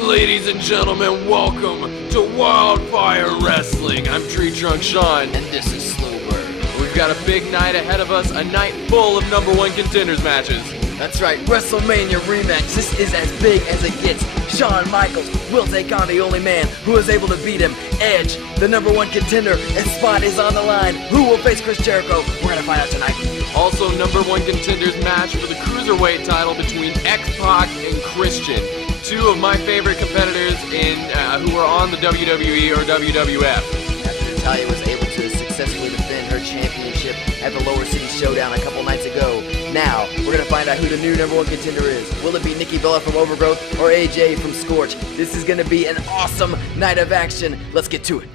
Ladies and gentlemen, welcome to Wildfire Wrestling. I'm Tree Trunk Sean. And this is Slowbird. We've got a big night ahead of us, a night full of number one contenders matches. That's right, WrestleMania rematch. This is as big as it gets. Shawn Michaels will take on the only man who is able to beat him, Edge, the number one contender. His spot is on the line. Who will face Chris Jericho? We're going to find out tonight. Also, number one contenders match for the Cruiserweight title between X-Pac and Christian. Two of my favorite competitors who are on the WWE or WWF. After Natalya was able to successfully defend her championship at the Lower City Showdown a couple nights ago, now we're going to find out who the new number one contender is. Will it be Nikki Bella from Overgrowth or AJ from Scorch? This is going to be an awesome night of action. Let's get to it.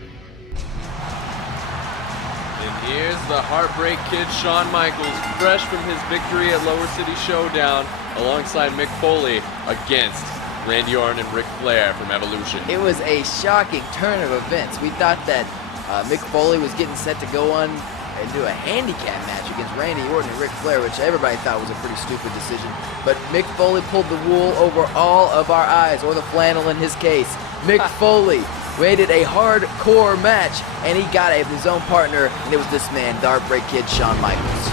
And here's the Heartbreak Kid Shawn Michaels, fresh from his victory at Lower City Showdown alongside Mick Foley against Randy Orton and Ric Flair from Evolution. It was a shocking turn of events. We thought that Mick Foley was getting set to go on and do a handicap match against Randy Orton and Ric Flair, which everybody thought was a pretty stupid decision. But Mick Foley pulled the wool over all of our eyes, or the flannel in his case. Mick Foley waited a hardcore match, and he got his own partner, and it was this man, the Heartbreak Kid, Shawn Michaels.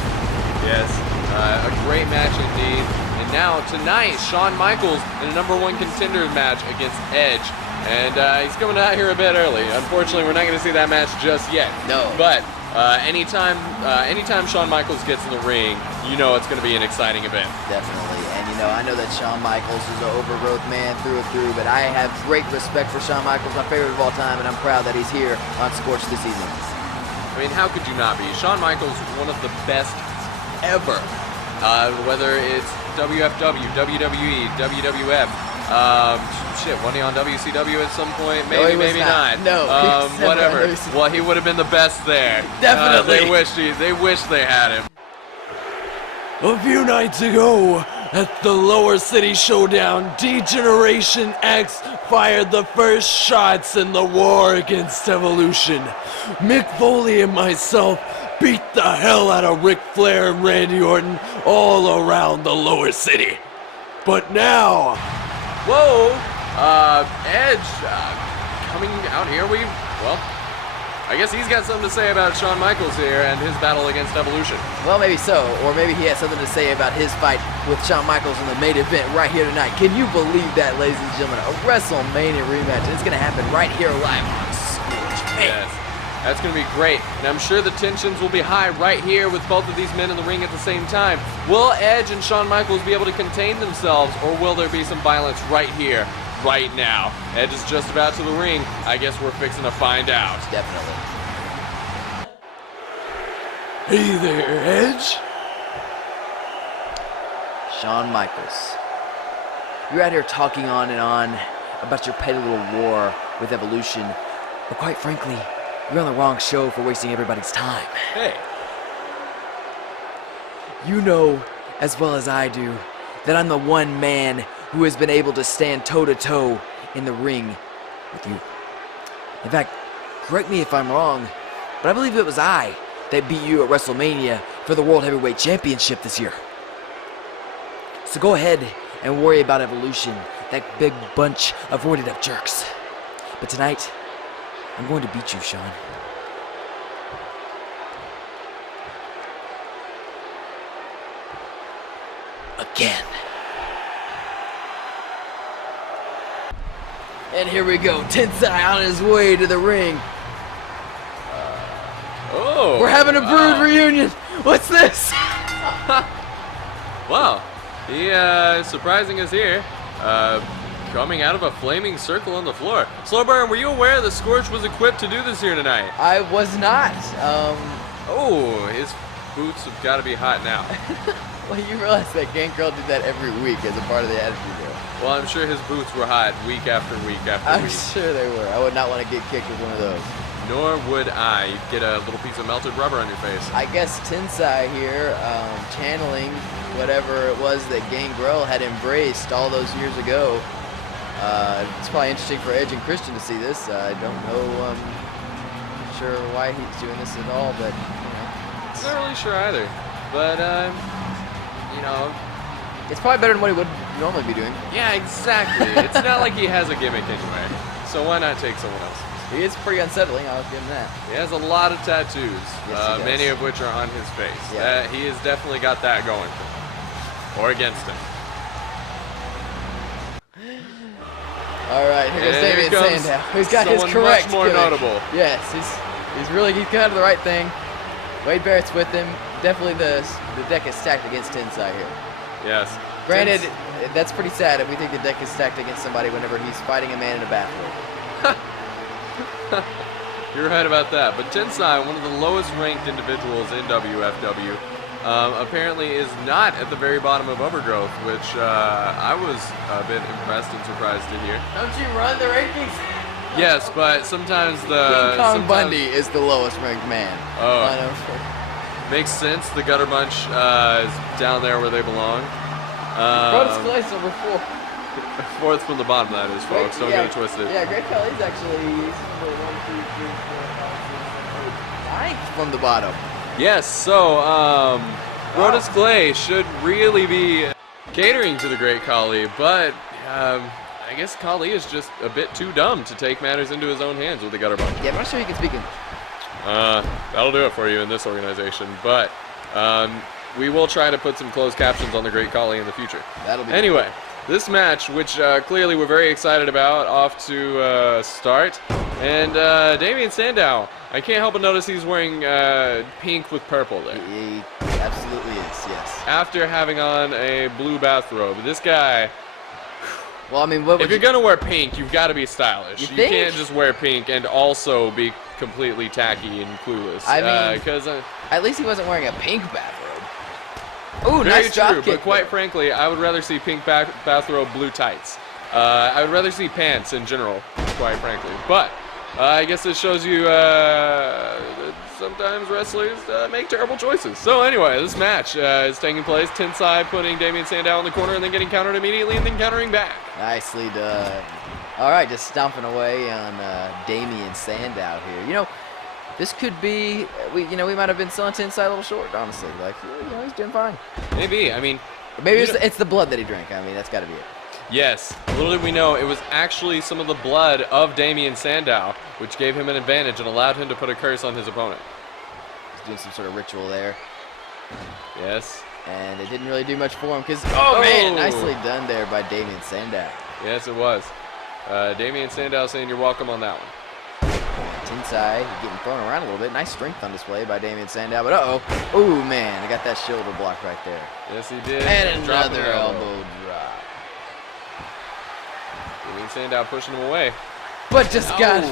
Yes, a great match indeed. And now, tonight, Shawn Michaels in a number one contender match against Edge. And he's coming out here a bit early. Unfortunately, we're not going to see that match just yet. No. But anytime Shawn Michaels gets in the ring, you know it's going to be an exciting event. Definitely. And I know that Shawn Michaels is an Overgrowth man through and through, but I have great respect for Shawn Michaels, my favorite of all time, and I'm proud that he's here on Scorch this evening. I mean, how could you not be? Shawn Michaels, one of the best ever. Whether it's WFW, WWE, WWF, wasn't he on WCW at some point? Maybe, maybe not. No, whatever. Well, he would have been the best there. Definitely. They wish they had him. A few nights ago, at the Lower City Showdown, D-Generation X fired the first shots in the war against Evolution. Mick Foley and myself beat the hell out of Ric Flair and Randy Orton all around the Lower City. But now, Edge coming out here. I guess he's got something to say about Shawn Michaels here and his battle against Evolution. Well, maybe so, or maybe he has something to say about his fight with Shawn Michaels in the main event right here tonight. Can you believe that, ladies and gentlemen? A WrestleMania rematch, and it's going to happen right here live on Scorch. Yes. That's going to be great, and I'm sure the tensions will be high right here with both of these men in the ring at the same time. Will Edge and Shawn Michaels be able to contain themselves, or will there be some violence right here, right now? Edge is just about to the ring. I guess we're fixing to find out. Definitely. Hey there, Edge. Shawn Michaels, you're out here talking on and on about your petty little war with Evolution, but quite frankly, you're on the wrong show for wasting everybody's time. Hey. You know as well as I do that I'm the one man who has been able to stand toe-to-toe in the ring with you. In fact, correct me if I'm wrong, but I believe it was I that beat you at WrestleMania for the World Heavyweight Championship this year. So go ahead and worry about Evolution, that big bunch of roided-up jerks. But tonight, I'm going to beat you, Shawn. Again. And here we go, Tensai on his way to the ring. We're having a Brood reunion. What's this? Well, he surprising is here. Coming out of a flaming circle on the floor. Slowburn, were you aware the Scorch was equipped to do this here tonight? I was not. His boots have got to be hot now. Well, you realize that Gangrel did that every week as a part of the Attitude Era. Well, I'm sure his boots were hot week after week after I'm week. sure they were. I would not want to get kicked with one of those. Nor would I. You'd get a little piece of melted rubber on your face. I guess Tensai here, channeling whatever it was that Gangrel had embraced all those years ago. It's probably interesting for Edge and Christian to see this. I don't know, sure why he's doing this at all, but Not really sure either. But, it's probably better than what he normally be doing. Yeah, exactly. It's not like he has a gimmick anyway. So why not take someone else's? He is pretty unsettling, I'll give him that. He has a lot of tattoos, Yes, many of which are on his face. Yeah. He has definitely got that going for him. Or against him. All right, here goes And Damien here comes Sandow. He's got his someone correct much more gimmick. notable. Yes, he's kind of the right thing. Wade Barrett's with him. Definitely the deck is stacked against Tensai here. Yes. Granted, that's pretty sad if we think the deck is stacked against somebody whenever he's fighting a man in a bathrobe. You're right about that. But Tensai, one of the lowest ranked individuals in WFW, apparently is not at the very bottom of Overgrowth, which I was a bit impressed and surprised to hear. Don't you run the rankings? Yes, but sometimes King Kong Bundy is the lowest ranked man. Makes sense. The Gutter Bunch is down there where they belong. Brodus Clay's number 4. Fourth from the bottom, that is, folks. Don't get it twisted. Yeah, Great Khali's actually he's number 1, 2, 3, 4, 5, 6, 7, 8, 9th from the bottom. Yes, so Brodus Clay should really be catering to the Great Khali, but I guess Khali is just a bit too dumb to take matters into his own hands with the Gutter Bunch. Yeah, I'm not sure he can speak English. That'll do it for you in this organization, but we will try to put some closed captions on the Great Khali in the future. That'll be anyway. This match, which clearly we're very excited about, off to start. And Damien Sandow, I can't help but notice he's wearing pink with purple there. He absolutely is, yes. After having on a blue bathrobe. This guy, well, I mean, if you're going to wear pink, you've got to be stylish. You can't just wear pink and also be completely tacky and clueless. I mean, at least he wasn't wearing a pink bathrobe. Ooh, very nice drop true, kick but quite there. frankly, I would rather see pink bathrobe, blue tights. I would rather see pants in general, quite frankly. But I guess it shows you that sometimes wrestlers make terrible choices. So anyway, this match is taking place. Tensai putting Damien Sandow in the corner and then getting countered immediately and then countering back. Nicely done. All right, just stomping away on Damien Sandow here. You know, this could be, we might have been selling Tensai a little short, honestly. Like, he's doing fine. Maybe, I mean. Maybe it's the blood that he drank. I mean, that's got to be it. Yes, little did we know, it was actually some of the blood of Damien Sandow, which gave him an advantage and allowed him to put a curse on his opponent. He's doing some sort of ritual there. Yes. And it didn't really do much for him because, oh man, nicely done there by Damien Sandow. Yes, it was. Damien Sandow saying you're welcome on that one. Tensai getting thrown around a little bit. Nice strength on display by Damien Sandow, but uh-oh. Ooh, man, I got that shoulder block right there. Yes, he did. And another elbow drop. Damien Sandow pushing him away. But just got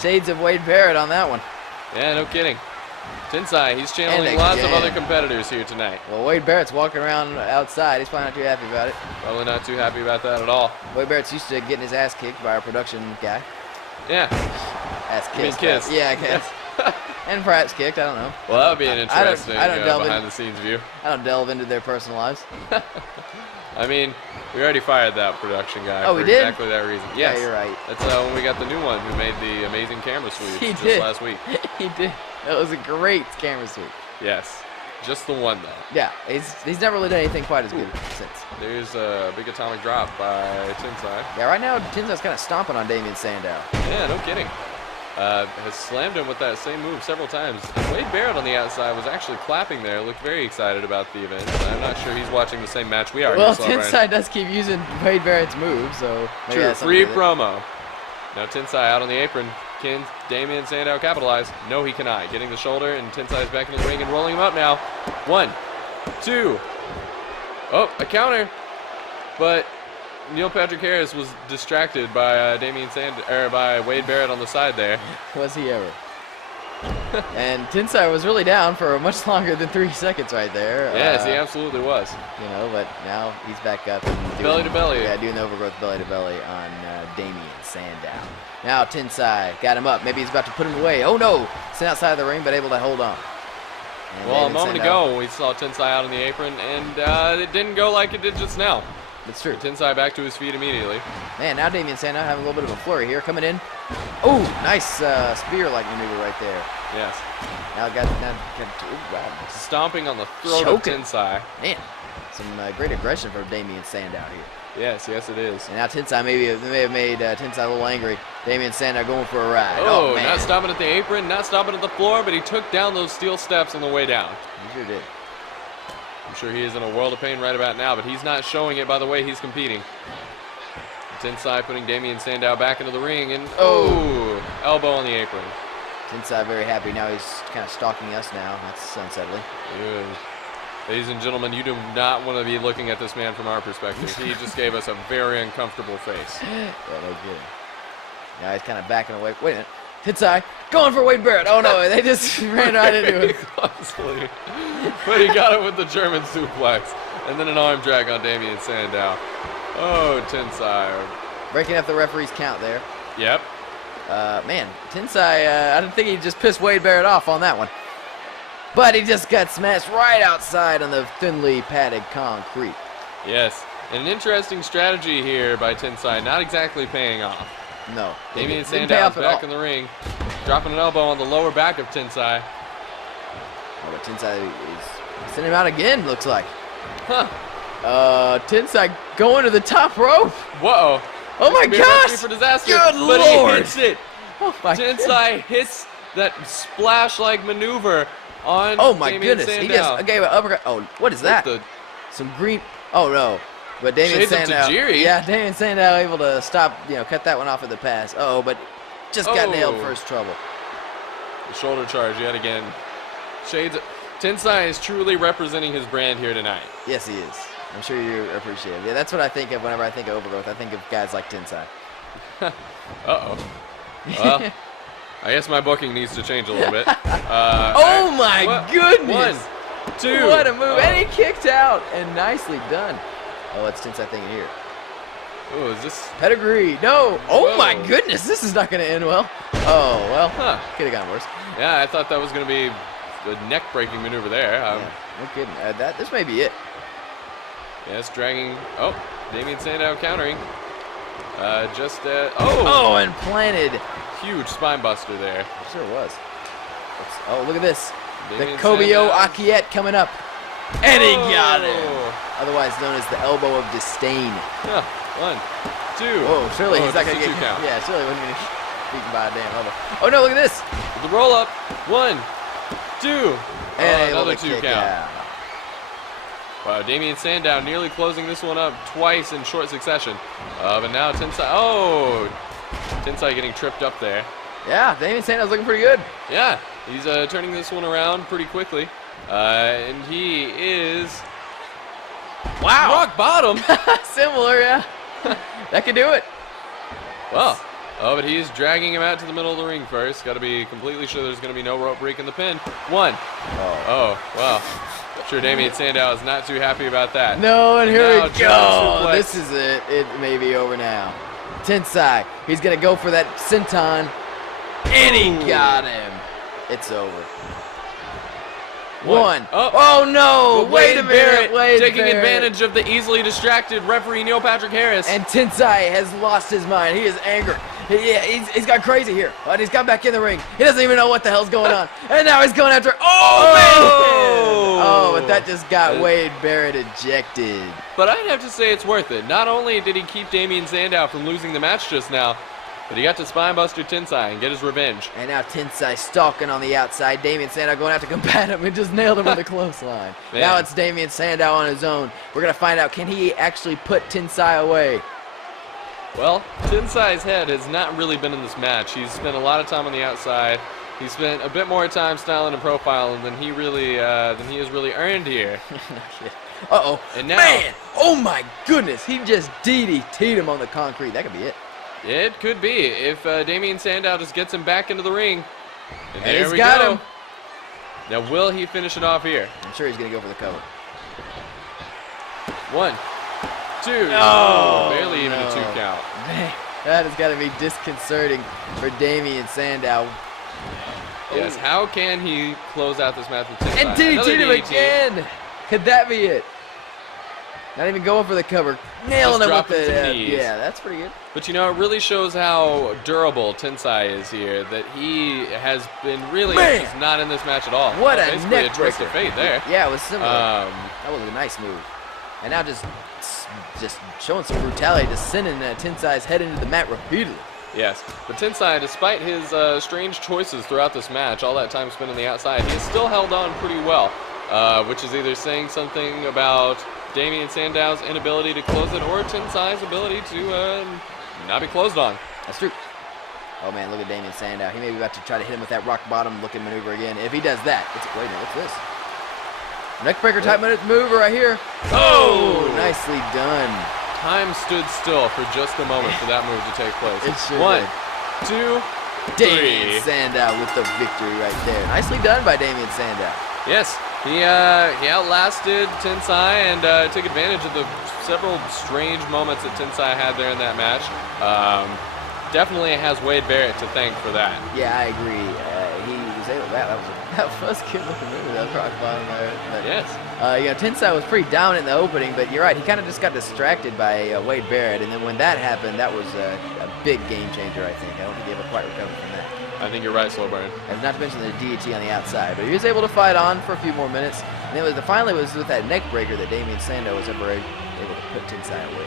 shades of Wade Barrett on that one. Yeah, no kidding. Tensai, he's channeling lots of other competitors here tonight. Well, Wade Barrett's walking around outside. He's probably not too happy about it. Probably not too happy about that at all. Wade Barrett's used to getting his ass kicked by our production guy. Yeah. Ass kicked. I mean, kissed. Yeah, I guess. And perhaps kicked, I don't know. Well, that would be an interesting delve behind-the-scenes view. I don't delve into their personal lives. I mean, we already fired that production guy for we did? exactly that reason. Yes. Yeah, you're right. That's when we got the new one who made the amazing camera sweep just last week. He did. That was a great camera sweep. Yes. Just the one, though. Yeah, he's never really done anything quite as good since. There's a big atomic drop by Tensai. Yeah, right now Tensai's kind of stomping on Damien Sandow. Yeah, no kidding. Has slammed him with that same move several times. Wade Barrett on the outside was actually clapping there, looked very excited about the event. I'm not sure he's watching the same match we are. Well, Tensai does keep using Wade Barrett's move, so... True, free promo. Now Tensai out on the apron. Can Damien Sandow capitalize? No, he cannot. Getting the shoulder, and Tensai's back in the ring and rolling him up now. 1, 2. Oh, a counter. But Neil Patrick Harris was distracted by by Wade Barrett on the side there. Was he ever? And Tensai was really down for much longer than 3 seconds right there. Yes, he absolutely was. You know, but now he's back up and doing, belly to belly. Yeah, doing the overgrowth belly to belly on Damien Sandow. Now Tensai got him up. Maybe he's about to put him away. Oh no! Sent outside of the ring, but able to hold on. And well, Damien a moment ago we saw Tensai out on the apron, and it didn't go like it did just now. That's true. Tensai back to his feet immediately. Man, now Damien Sandow having a little bit of a flurry here. Coming in. Oh, nice spear-like maneuver right there. Yes. Now wow. Stomping on the throat Choking. of Tensai. Man, some great aggression from Damien Sandow here. Yes, yes it is. And now Tensai may have made Tensai a little angry. Damien Sandow going for a ride. Oh, man. not stopping at the apron, not stopping at the floor, but he took down those steel steps on the way down. He sure did. I'm sure he is in a world of pain right about now, but he's not showing it by the way he's competing. Tensai putting Damien Sandow back into the ring, and elbow on the apron. Tensai very happy. Now he's kind of stalking us now. That's unsettling. Good. Ladies and gentlemen, you do not want to be looking at this man from our perspective. He just gave us a very uncomfortable face. Yeah, no good. Now he's kind of backing away. Wait a minute. Tensai going for Wade Barrett. Oh no, they just ran right into it. Costly. But he got it with the German suplex. And then an arm drag on Damien Sandow. Oh, Tensai. Breaking up the referee's count there. Yep. Man, Tensai, I didn't think he just pissed Wade Barrett off on that one. But he just got smashed right outside on the thinly padded concrete. Yes. And an interesting strategy here by Tensai, not exactly paying off. No. Damien Sandow is back in the ring, dropping an elbow on the lower back of Tensai. Oh, but Tensai is sending him out again, looks like. Huh. Tensai going to the top rope. Whoa. Oh my gosh! For disaster, Good but Lord. he hits it. Oh my Tensai hits that splash-like maneuver on Oh my Damien goodness! Sandow. He just gave an uppercut. Oh, what is that? Some green. Oh no! But Damien Shades of Sandow. Tajiri. Yeah, Damien Sandow able to stop. Cut that one off at the pass. Oh, but just got nailed for his trouble. The shoulder charge yet again. Shades. Tensai is truly representing his brand here tonight. Yes, he is. I'm sure you appreciate it. Yeah, that's what I think of whenever I think of Overgrowth. I think of guys like Tensai. Uh-oh. Well, I guess my booking needs to change a little bit. Oh my goodness! 1, 2. What a move! And he kicked out, and nicely done. Oh, what's Tensai thinking here? Oh, is this Pedigree? No! Oh Whoa. my goodness! This is not going to end well. Oh well, could have gone worse. Yeah, I thought that was going to be a neck-breaking maneuver there. Yeah, no kidding. This may be it. Yes, dragging. Oh, Damien Sandow countering. Oh, and planted. Huge spine buster there. It sure was. Oh, look at this. Damien The Kobyo Sandow. Akiet coming up. And he got him. Otherwise known as the elbow of disdain. Huh. 1, 2. Whoa, surely he's not just going to a get 2 count. Yeah, surely wouldn't be beaten by a damn elbow. Oh no, look at this. The roll up. 1, 2. And Another able to 2 kick count. out. Wow, Damien Sandow nearly closing this one up twice in short succession. But now Tensai. Oh, Tensai getting tripped up there. Yeah, Damien Sandow's looking pretty good. Yeah, he's turning this one around pretty quickly. And he is. Wow. Rock bottom. Similar, yeah. That could do it. Well, oh, but he's dragging him out to the middle of the ring first. Got to be completely sure there's going to be no rope break in the pin. 1. Oh, well. Sure, Damien Sandow is not too happy about that. No, and here Now, we German go. suplex. This is it. It may be over now. Tensai, he's going to go for that senton. And he got him. It's over. 1. Oh no! But Wait a minute. Wade taking Barrett. advantage of the easily distracted referee Neil Patrick Harris. And Tensai has lost his mind. He is angry. He's gone crazy here. But he's got back in the ring. He doesn't even know what the hell's going on. And now he's going after. Oh, man! Oh, but that just got Wade Barrett ejected. But I'd have to say it's worth it. Not only did he keep Damien Sandow from losing the match just now, but he got to spinebuster Tensai and get his revenge. And now Tensai stalking on the outside. Damien Sandow going out to combat him and just nailed him with a clothesline. Now it's Damien Sandow on his own. We're going to find out, can he actually put Tensai away? Well, Tensai's head has not really been in this match. He's spent a lot of time on the outside. He spent a bit more time styling and profiling than he has really earned here. Uh-oh. And now, man! Oh my goodness! He just DDT'd him on the concrete. That could be it. It could be if Damien Sandow just gets him back into the ring. And there he's we got go. him. Now, will he finish it off here? I'm sure he's going to go for the cover. 1, 2. Oh, barely even a 2 count. Man, that has got to be disconcerting for Damien Sandow. Yes, how can he close out this match with Tensai? And DDT'd him again. Could that be it? Not even going for the cover. Nailing Just it with dropping some the knees. yeah, that's pretty good. But you know, it really shows how durable Tensai is here. That he has been really Man! just not in this match at all. What a Basically neck a twist breaker. of fate there. Yeah, it was similar. Um, That was a nice move. And now just showing some brutality, just sending Tensai's head into the mat repeatedly. Yes, but Tensai, despite his strange choices throughout this match, all that time spent on the outside, he has still held on pretty well, which is either saying something about Damien Sandow's inability to close it or Tensai's ability to not be closed on. That's true. Oh man, look at Damien Sandow. He may be about to try to hit him with that rock bottom looking maneuver again. If he does that, wait a minute, what's this? Neckbreaker type maneuver right here. Oh, nicely done. Time stood still for just a moment for that move to take place. It sure One, did. 2, Damien 3. Sandow with the victory right there. Nicely done by Damien Sandow. Yes, he outlasted Tensai and took advantage of the several strange moments that Tensai had there in that match. Definitely has Wade Barrett to thank for that. Yeah, I agree. He was able. That was a good looking move. That rock bottom there. But, Yes. you know, Tensai was pretty down in the opening, but you're right. He kind of just got distracted by Wade Barrett, and then when that happened, that was a big game changer. I think. I don't think he ever quite recovered from that. I think you're right, Slowburn. And not to mention the DDT on the outside, but he was able to fight on for a few more minutes. And then finally was with that neck breaker that Damien Sandow was able to put Tensai away.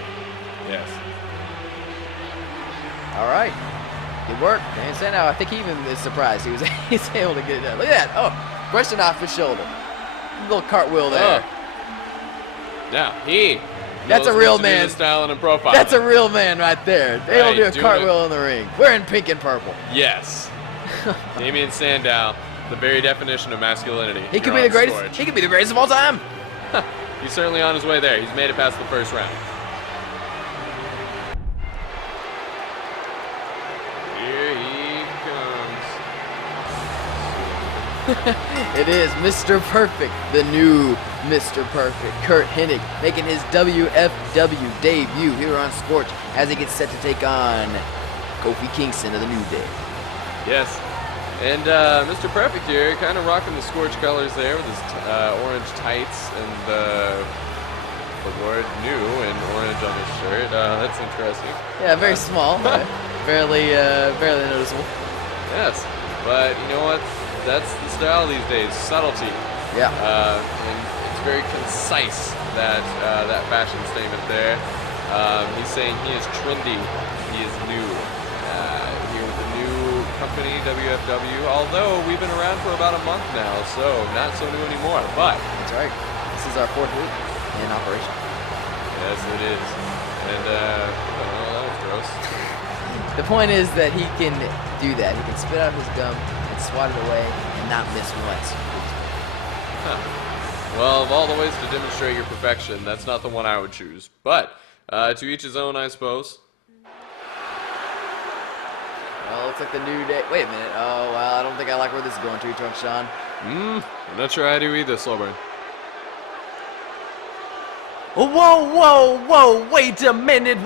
Yes. All right. Good work. Damien Sandow, I think he even is surprised he's able to get it done. Look at that. Oh, brushing off his shoulder. Little cartwheel there. Now, he That's knows a real what to do man. with styling and profile. That's a real man right there. Able Right, to do a doing cartwheel in the ring. Wearing pink and purple. Yes. Damien Sandow, the very definition of masculinity. He could here be the on greatest. Scorch. He could be the greatest of all time. He's certainly on his way there. He's made it past the first round. Here he comes. It is Mr. Perfect, the new Mr. Perfect, Kurt Hennig, making his WFW debut here on Scorch as he gets set to take on Kofi Kingston of the New Day. Yes. And Mr. Perfect here, kind of rocking the Scorch colors there with his orange tights and the word new in orange on his shirt. That's interesting. Yeah, very small, barely noticeable. Yes. But you know what? That's the style these days, subtlety. Yeah. And it's very concise, that fashion statement there. He's saying he is trendy, he is new. Here with the new company, WFW, although we've been around for about a month now, so not so new anymore, but... That's right. This is our 4th week in operation. Yes, it is. And, well, that was gross. The point is that he can do that. He can spit out his gum and swat it away and not miss once. Huh. Well, of all the ways to demonstrate your perfection, that's not the one I would choose. But, to each his own, I suppose. Well, looks like the New Day. Wait a minute. Oh, well, I don't think I like where this is going to, Trunk Sean. I'm not sure I do either, Slowburn. Whoa, wait a minute.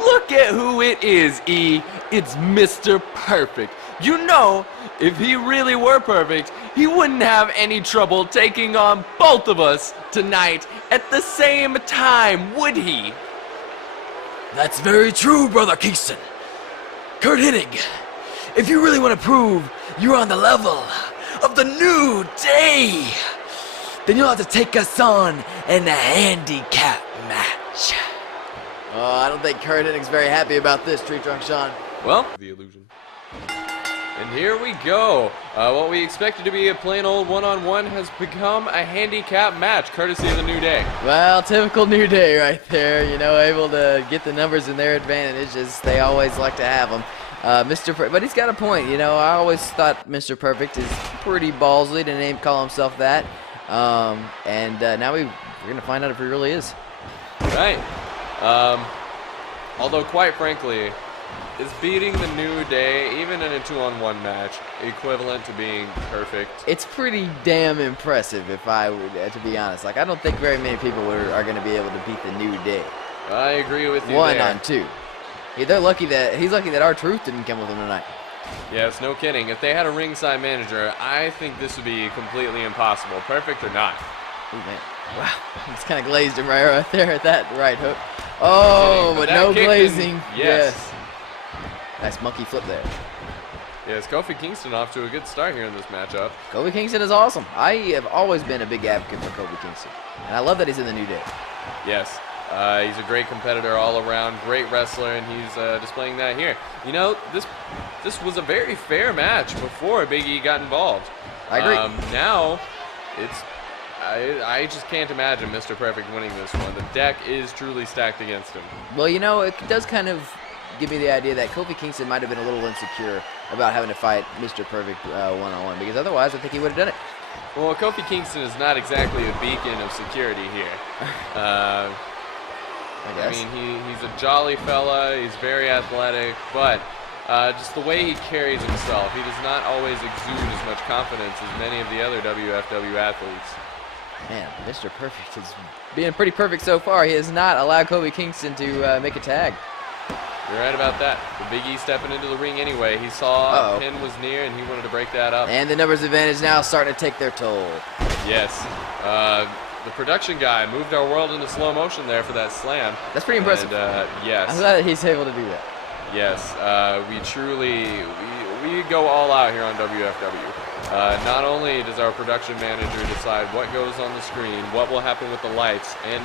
Look at who it is, E. It's Mr. Perfect. You know, if he really were perfect, he wouldn't have any trouble taking on both of us tonight at the same time, would he? That's very true, Brother Kingston. Kurt Hennig, if you really want to prove you're on the level of the New Day, then you'll have to take us on in a handicap match. Oh, I don't think Kurt Hennig's very happy about this, Tree Trunk Sean. Well, the illusion. And here we go. What we expected to be a plain old one-on-one has become a handicap match, courtesy of the New Day. Well, typical New Day right there. You know, able to get the numbers in their advantage as they always like to have them. But he's got a point. You know, I always thought Mr. Perfect is pretty ballsy to call himself that. Now we're going to find out if he really is. Right. Although, quite frankly, is beating the New Day, even in a 2-on-1 match, equivalent to being perfect? It's pretty damn impressive, if I would, to be honest. Like, I don't think very many people are going to be able to beat the New Day. I agree with you 1 there. on 2. He's lucky that our truth didn't come with him tonight. Yes, no kidding. If they had a ringside manager, I think this would be completely impossible, perfect or not. Oh, man. Wow. He's kind of glazed him right there at that right hook. Oh, but no glazing. Yes. Nice monkey flip there. Yes, Kofi Kingston off to a good start here in this matchup. Kofi Kingston is awesome. I have always been a big advocate for Kofi Kingston. And I love that he's in the New Day. Yes. He's a great competitor all around, great wrestler, and he's displaying that here. You know, this was a very fair match before Big E got involved. I agree. Now, I just can't imagine Mr. Perfect winning this one. The deck is truly stacked against him. Well, you know, it does kind of give me the idea that Kofi Kingston might have been a little insecure about having to fight Mr. Perfect one-on-one, because otherwise I think he would have done it. Well, Kofi Kingston is not exactly a beacon of security here. I mean, he's a jolly fella, he's very athletic, but just the way he carries himself, he does not always exude as much confidence as many of the other WFW athletes. Man, Mr. Perfect is being pretty perfect so far. He has not allowed Kofi Kingston to make a tag. You're right about that. The Big E stepping into the ring anyway. He saw a pin was near and he wanted to break that up. And the numbers advantage now starting to take their toll. Yes. The production guy moved our world into slow motion there for that slam. That's pretty impressive. And, yes. I'm glad that he's able to do that. Yes. We truly, we go all out here on WFW. Not only does our production manager decide what goes on the screen, what will happen with the lights, and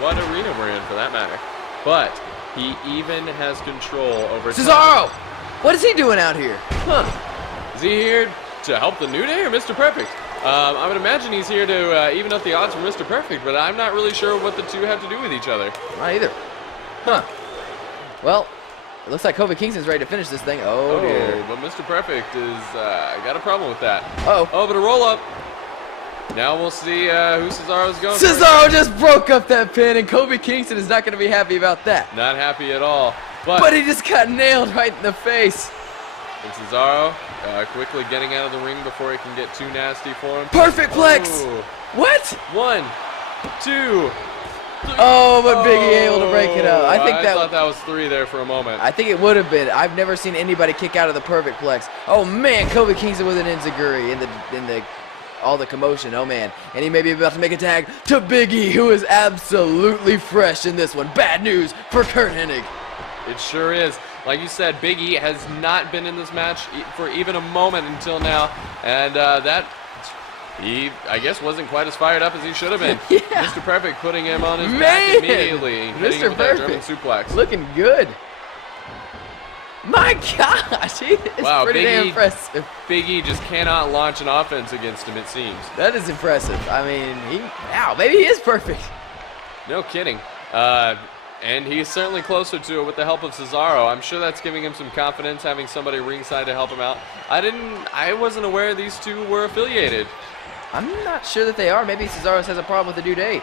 what arena we're in for that matter, but he even has control over Cesaro! What is he doing out here? Huh. Is he here to help the New Day or Mr. Perfect? I would imagine he's here to even up the odds for Mr. Perfect, but I'm not really sure what the two have to do with each other. Not either. Huh. Well, it looks like Kofi Kingston's ready to finish this thing. Oh, dear. But Mr. Perfect is got a problem with that. Oh, but a roll up. Now we'll see who Cesaro's going Cesaro just broke up that pin, and Kofi Kingston is not going to be happy about that. Not happy at all. But he just got nailed right in the face. And Cesaro quickly getting out of the ring before he can get too nasty for him. Perfect plex. Oh. What? 1, 2, 3. Oh, but Big E able to break it up. I thought that was 3 there for a moment. I think it would have been. I've never seen anybody kick out of the perfect plex. Oh man, Kofi Kingston with an enziguri in the all the commotion. Oh man, and he may be about to make a tag to Big E, who is absolutely fresh in this one. Bad news for Kurt Hennig. It sure is. Like you said, Big E has not been in this match for even a moment until now, and he, I guess, wasn't quite as fired up as he should have been. Yeah. Mr. Perfect putting him on his back immediately, hitting him with that German suplex. Looking good. My gosh, he is pretty damn impressive. Big E just cannot launch an offense against him, it seems. That is impressive. I mean, wow, maybe he is perfect. No kidding. And he's certainly closer to it with the help of Cesaro. I'm sure that's giving him some confidence, having somebody ringside to help him out. I wasn't aware these two were affiliated. I'm not sure that they are. Maybe Cesaro has a problem with the New Day.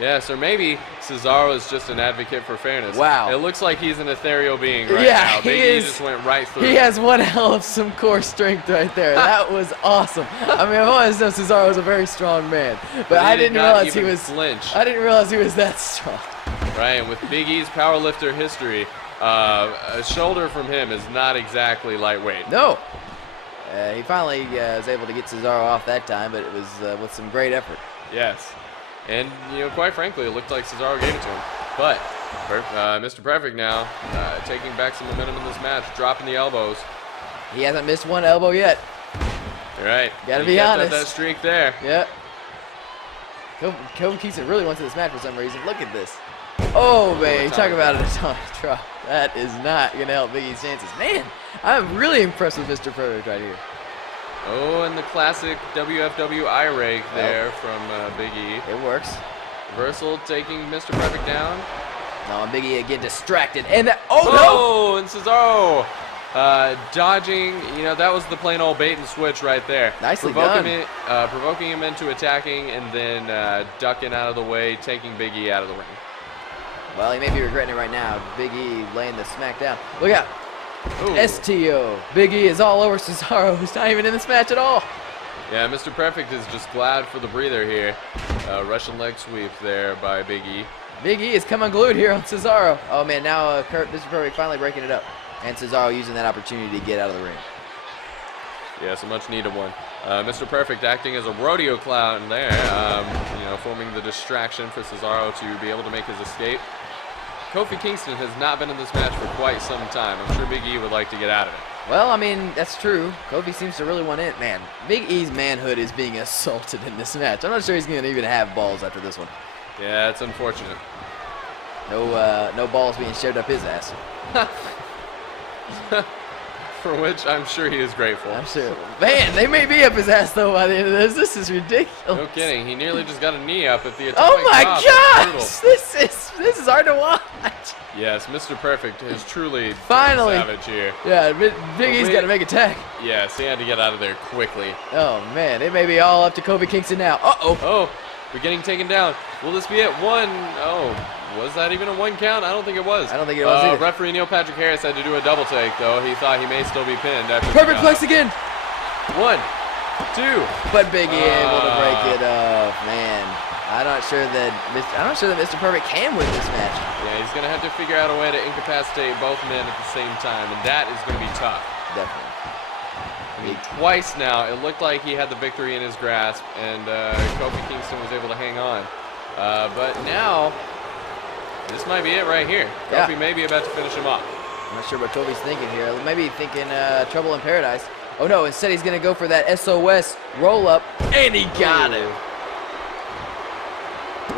Yes, or maybe Cesaro is just an advocate for fairness. Wow. It looks like he's an ethereal being right now. He is. He just went right through. He has one hell of some core strength right there. That was awesome. I mean, I've always known Cesaro was a very strong man, but I didn't realize he was flinch. I didn't realize he was that strong. Right, and with Big E's powerlifter history, a shoulder from him is not exactly lightweight. No. He finally was able to get Cesaro off that time, but it was with some great effort. Yes. And, you know, quite frankly, it looked like Cesaro gave it to him. But Mr. Perfect now taking back some momentum in this match, dropping the elbows. He hasn't missed one elbow yet. You're right. Gotta be honest. That streak there. Yeah. Kofi Kingston really wants this match for some reason. Look at this. Oh, man, talk about an atomic drop. That is not going to help Big E's chances. Man, I'm really impressed with Mr. Perfect right here. Oh, and the classic WFW eye rake there from Big E. It works. Reversal taking Mr. Perfect down. No, and Big E again distracted. And no! And Cesaro dodging. You know, that was the plain old bait and switch right there. Nicely done. Provoking him into attacking and then ducking out of the way, taking Big E out of the ring. Well, he may be regretting it right now. Big E laying the smack down. Look out. Ooh. STO. Big E is all over Cesaro, who's not even in this match at all. Yeah, Mr. Perfect is just glad for the breather here. Russian leg sweep there by Big E. Big E is come unglued here on Cesaro. Oh, man, now Mr. Perfect finally breaking it up. And Cesaro using that opportunity to get out of the ring. Yes, a much needed one. Mr. Perfect acting as a rodeo clown there, forming the distraction for Cesaro to be able to make his escape. Kofi Kingston has not been in this match for quite some time. I'm sure Big E would like to get out of it. Well, I mean, that's true. Kofi seems to really want it. Man, Big E's manhood is being assaulted in this match. I'm not sure he's going to even have balls after this one. Yeah, it's unfortunate. No balls being shoved up his ass. For which I'm sure he is grateful. I'm sure. Man, they may be up his ass, though, by the end of this. This is ridiculous. No kidding. He nearly just got a knee up at the atomic Oh, my top. gosh! This is hard to watch. Yes, Mr. Perfect is truly Finally savage here. Yeah, Big E's got to make a tag. Yes, he had to get out of there quickly. Oh, man. It may be all up to Kofi Kingston now. Uh-oh. Oh, we're getting taken down. Will this be it? One. Oh, was that even a 1 count? I don't think it was. I don't think it was either. Referee Neil Patrick Harris had to do a double take, though. He thought he may still be pinned. After Perfect Plex again. 1, 2. But Big E able to break it up. Man, I'm not sure that Mr. Perfect can win this match. Yeah, he's going to have to figure out a way to incapacitate both men at the same time, and that is going to be tough. Definitely. I mean, twice now, it looked like he had the victory in his grasp, and Kofi Kingston was able to hang on. But now, this might be it right here. Yeah. Kofi may be about to finish him off. I'm not sure what Kofi's thinking here. Maybe thinking Trouble in Paradise. Oh no, instead he's going to go for that SOS roll-up, and he got him.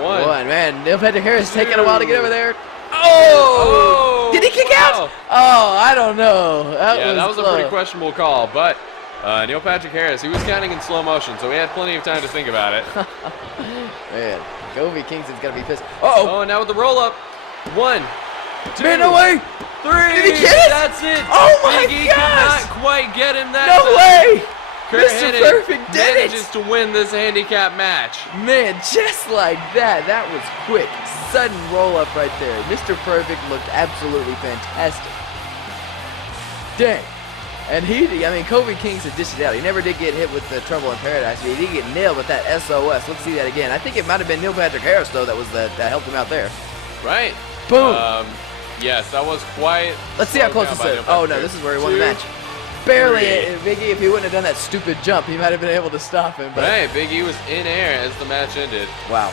One. Man, Neil Patrick Harris taking a while to get over there. Oh! Did he kick out? Oh, I don't know. That was a pretty questionable call, but Neil Patrick Harris, he was counting in slow motion, so he had plenty of time to think about it. Man, Kofi Kingston's got to be pissed. Uh-oh. Oh, now with the roll-up. 1, 2, Man, no way. 3. Did he get it? That's it. Oh, my Big E gosh. could not quite get him that No time. way. Kurt Mr. Hennig Perfect did it. manages to win this handicap match. Man, just like that. That was quick. Sudden roll-up right there. Mr. Perfect looked absolutely fantastic. Dang. And Kofi Kingston dished it out. He never did get hit with the Trouble in Paradise. He did get nailed with that SOS. Let's see that again. I think it might have been Neil Patrick Harris, though, that helped him out there. Right. Boom. Yes, that was quite. Let's see how close this is. Oh, no, this is where he won the match. Barely. Big E, if he wouldn't have done that stupid jump, he might have been able to stop him. But hey, Big E was in air as the match ended. Wow.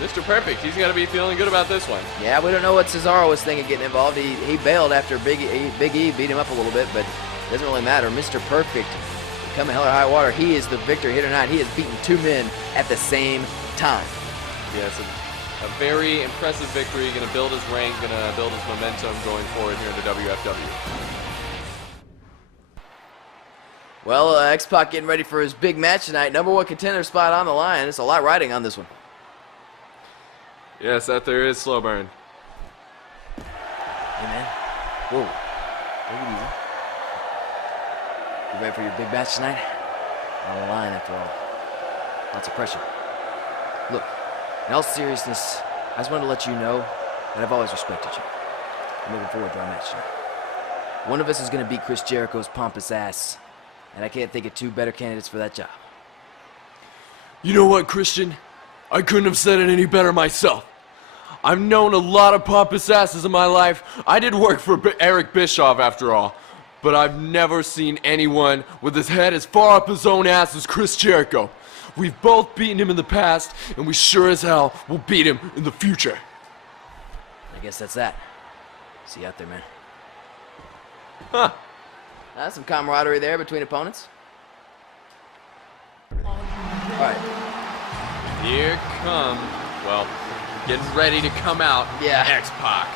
Mr. Perfect, he's got to be feeling good about this one. Yeah, we don't know what Cesaro was thinking getting involved. He bailed after Big E beat him up a little bit, but it doesn't really matter. Mr. Perfect, coming hell or high water, he is the victor here tonight. He has beaten 2 men at the same time. Yes, a very impressive victory. Going to build his rank, going to build his momentum going forward here in the WFW. Well, X-Pac getting ready for his big match tonight. #1 contender spot on the line. There's a lot riding on this one. Yes, that there is slow burn. Hey, man. Whoa. Take it easy. You ready for your big match tonight? On the line, after all. Lots of pressure. Look, in all seriousness, I just wanted to let you know that I've always respected you. I'm looking forward to our match tonight. One of us is going to beat Chris Jericho's pompous ass, and I can't think of 2 better candidates for that job. You know what, Christian? I couldn't have said it any better myself. I've known a lot of pompous asses in my life. I did work for Eric Bischoff after all. But I've never seen anyone with his head as far up his own ass as Chris Jericho. We've both beaten him in the past, and we sure as hell will beat him in the future. I guess that's that. See you out there, man. Huh. Some camaraderie there between opponents. All right. Here come, well, getting ready to come out, Yeah. X-Pac.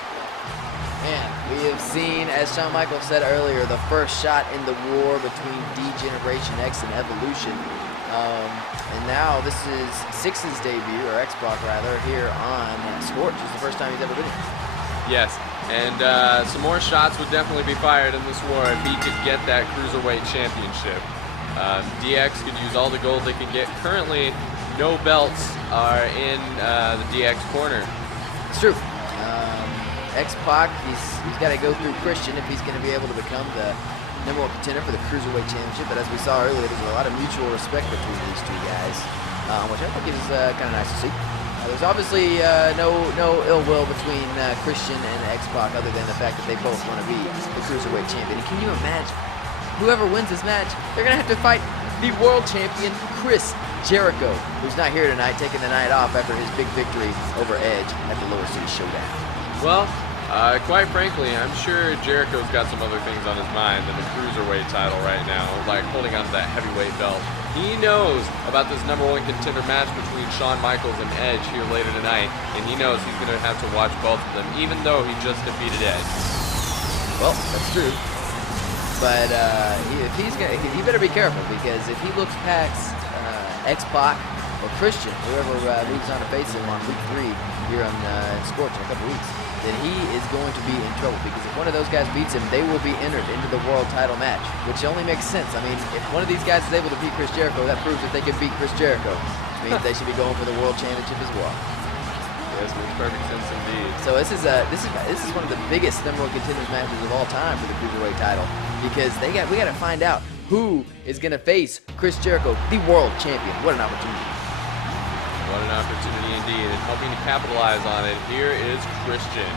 Man, we have seen, as Shawn Michaels said earlier, the first shot in the war between D-Generation X and Evolution. And now this is Six's debut, or X-Pac rather, here on Scorch. This is the first time he's ever been here. Yes, and some more shots would definitely be fired in this war if he could get that Cruiserweight Championship. DX could use all the gold they can get. Currently, no belts are in the DX corner. It's true. X-Pac, he's got to go through Christian if he's going to be able to become the #1 contender for the Cruiserweight Championship. But as we saw earlier, there's a lot of mutual respect between these 2 guys, which I think is kind of nice to see. There's obviously no ill will between Christian and X-Pac other than the fact that they both want to be the Cruiserweight champion. And can you imagine, whoever wins this match, they're going to have to fight the world champion Chris Jericho, who's not here tonight, taking the night off after his big victory over Edge at the Lower City Showdown. Well, quite frankly, I'm sure Jericho's got some other things on his mind than the Cruiserweight title right now, like holding on to that heavyweight belt. He knows about this #1 contender match between Shawn Michaels and Edge here later tonight, and he knows he's going to have to watch both of them, even though he just defeated Edge. Well, that's true. But he better be careful, because if he looks past X-Pac or Christian, whoever moves on to face him on week 3 here on Scorch in a couple weeks, then he is going to be in trouble, because if one of those guys beats him, they will be entered into the world title match, which only makes sense. I mean, if one of these guys is able to beat Chris Jericho, that proves that they can beat Chris Jericho, which means they should be going for the world championship as well. Yes, makes perfect sense indeed. So this is one of the biggest #1 contenders matches of all time for the Cruiserweight title, because we got to find out who is going to face Chris Jericho, the world champion. What an opportunity. What an opportunity indeed, and helping to capitalize on it, here is Christian.